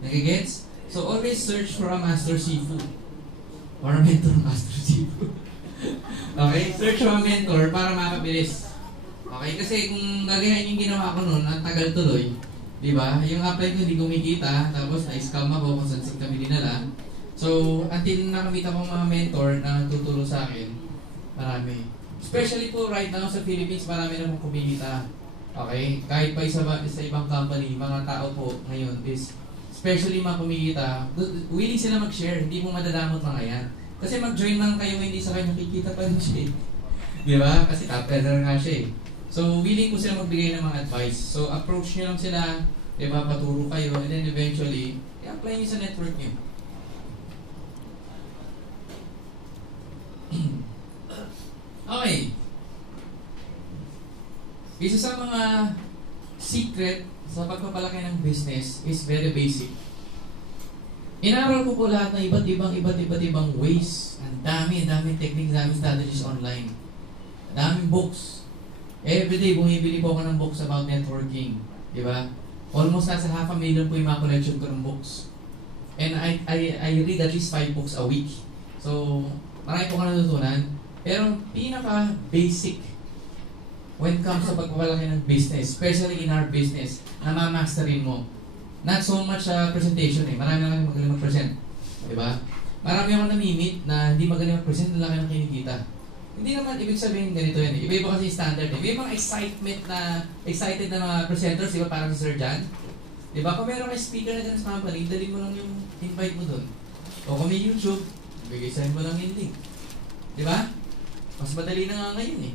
Nagigets? So, always search for a master sifu. Or a mentor master sifu. Okay? Search for a mentor para makabilis. Okay? Kasi kung gagayahin yung ginawa ko noon, ang tagal tuloy. Diba? Yung apply ko hindi kumikita, tapos na-scam ako kung saan kami dinala. So, until nakamit akong mga mentor na tutulong sa akin, marami. Especially po right now sa Philippines, marami namang kumikita. Okay? Kahit pa sa ibang company, mga tao po ngayon is especially mga kumikita, willing sila mag-share, hindi mo madadamot mga yan. Kasi mag-join lang kayo, hindi sa kanya kikita pa rin siya. Di ba? Kasi top earner nga siya eh. So, willing po sila magbigay ng mga advice. So, approach nyo lang sila, di ba, paturo kayo, and then eventually, i-apply nyo sa network nyo. Okay. Isa sa mga secret sa pagpapalaki ng business is very basic. Inaral ko po lahat ng iba't ibang ways. Ang dami techniques, daming strategies online. Daming books. Everyday, bumibili po ako ng books about networking. Di ba? Almost nasa 500,000 po yung mga collection ko ng books. And I read at least 5 books a week. So, marami po ka natutunan. Pero pinaka-basic when it comes sa pagpapalaki ng business, especially in our business, na ma-masterin mo. Not so much presentation eh. Marami na magaling mag-present. Diba? Marami ako namimit na hindi magaling mag-present, na laki ng kinikita. Hindi naman ibig sabihin ganito yan eh. Iba-iba kasi standard eh. Iba-ibang excited na mga presenters, diba? Parang si Sir John. Diba? Kung meron kay speaker na dyan sa company, dali mo lang yung invite mo dun. O kung may YouTube, bigay sa'yo mo lang yung link. Diba? Mas madali na nga ngayon eh.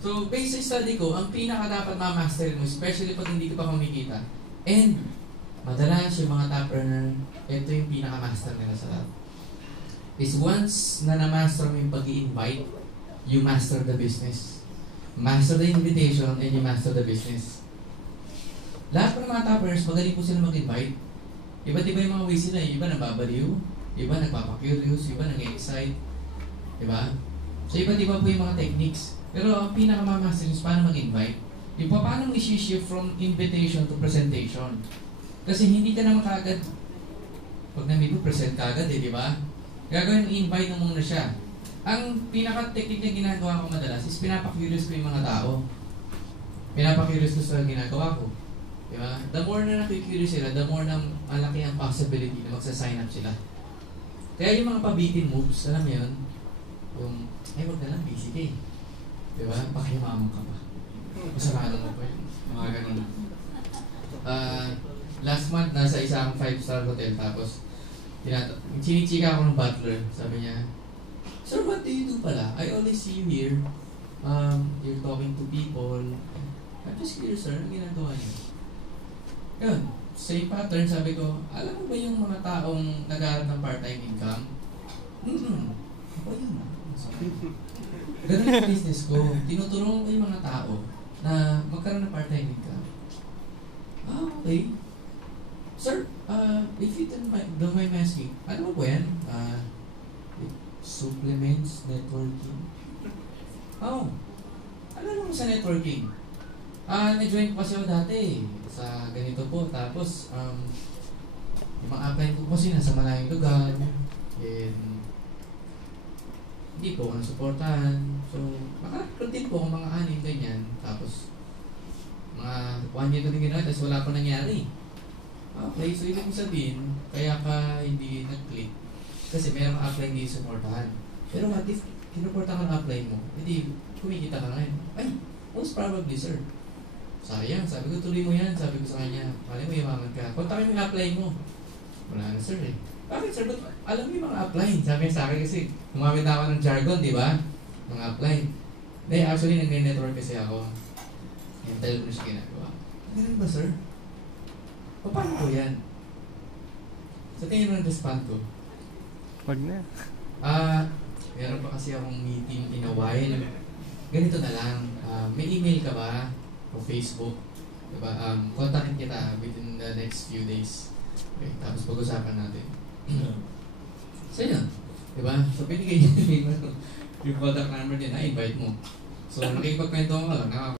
So, based sa study ko, ang pinaka-dapat ma-master mo, especially pag hindi ka pa kumikita, and madalas yung mga top earner, ito yung pinaka-master nila sa lahat. Is once na na-master mo yung pag-i-invite, you master the business. Master the invitation and you master the business. Lahat ng mga top earners, magaling po sila mag-invite. Iba't iba yung mga ways sila. Iba nababaliw, iba nagpapakurious, iba nag-excite. Diba? So, iba't iba po yung mga techniques. Pero ang pinaka-master is paano mag-invite. Yung paano mo i-shift from invitation to presentation. Kasi hindi ka naman kagad, pag na-meet mo, present kagad eh, di ba? Gagawin mo, invite mo muna siya. Ang pinaka-technique na ginagawa ko madalas is pinapa-curious ko yung mga tao. Pinapa-curious ko sa ginagawa ko. Di ba? The more na nakikurious sila, the more na malaki ang possibility na magsa-sign up sila. Kaya yung mga pabitin moves, alam mo yun? Yung, ay wag na lang, busy ka eh. Diba? Pakimaman ka pa. Masarado mo pa yun. Mga ganun. Last month, nasa isang 5-star hotel. Tapos, chinichika ako ng butler. Sabi niya, "Sir, what do you do pala? I always see you here. You're talking to people. I'm just curious, sir. Anong ginagawa niyo?" Yun. Same pattern. Sabi ko, alam mo ba yung mga taong nag-aaral ng part-time income? Ako yun. Ganun yung business ko. Tinutulungan ko yung mga tao na magkaroon ng part-time income. Okay. Sir, if you don't mind asking, ano mo po yan? Supplements, networking. Oh, ano naman sa networking? Na-join ko kasi ako dati sa ganito po. Tapos, yung mga apply ko kasi nasa malayong lugar. And hindi po ako nasuportahan. So, makaroon din po akong mga anim, ganyan. Tapos, mga 1 year na din ginawa, tapos wala pa nangyari. Okay, so ibig sabihin, kaya ka hindi nag-click. Kasi mayroong apply hindi suportahan. Pero what if, kinuporta ka ng apply mo, hindi kumikita ka ngayon. Ay, most probably, sir. Sayang, sabi ko, tuloy mo yan. Sabi ko sa kanya, mali mo, yumaman ka. Kontakin mo yung apply mo. Wala na, sir eh. Bakit sir? But alam mo yung mga apply? Sabi niya sa akin kasi gumamit ako ng jargon, di ba? Mga apply. Hindi, actually, nag-network kasi ako. Yung tell ko na siya ginagawa. Ganun ba, sir? O paano ko yan? Sa tingin mo ng-respond ko? Wag na. Meron pa kasi akong meeting in a while. Ganito na lang. May email ka ba? O Facebook? Diba? Kontakin kita within the next few days. Okay, tapos pag-usapan natin. So yun, diba? So binigay niya yung contact number din, na-invite mo. So nakipagkwento ko lang,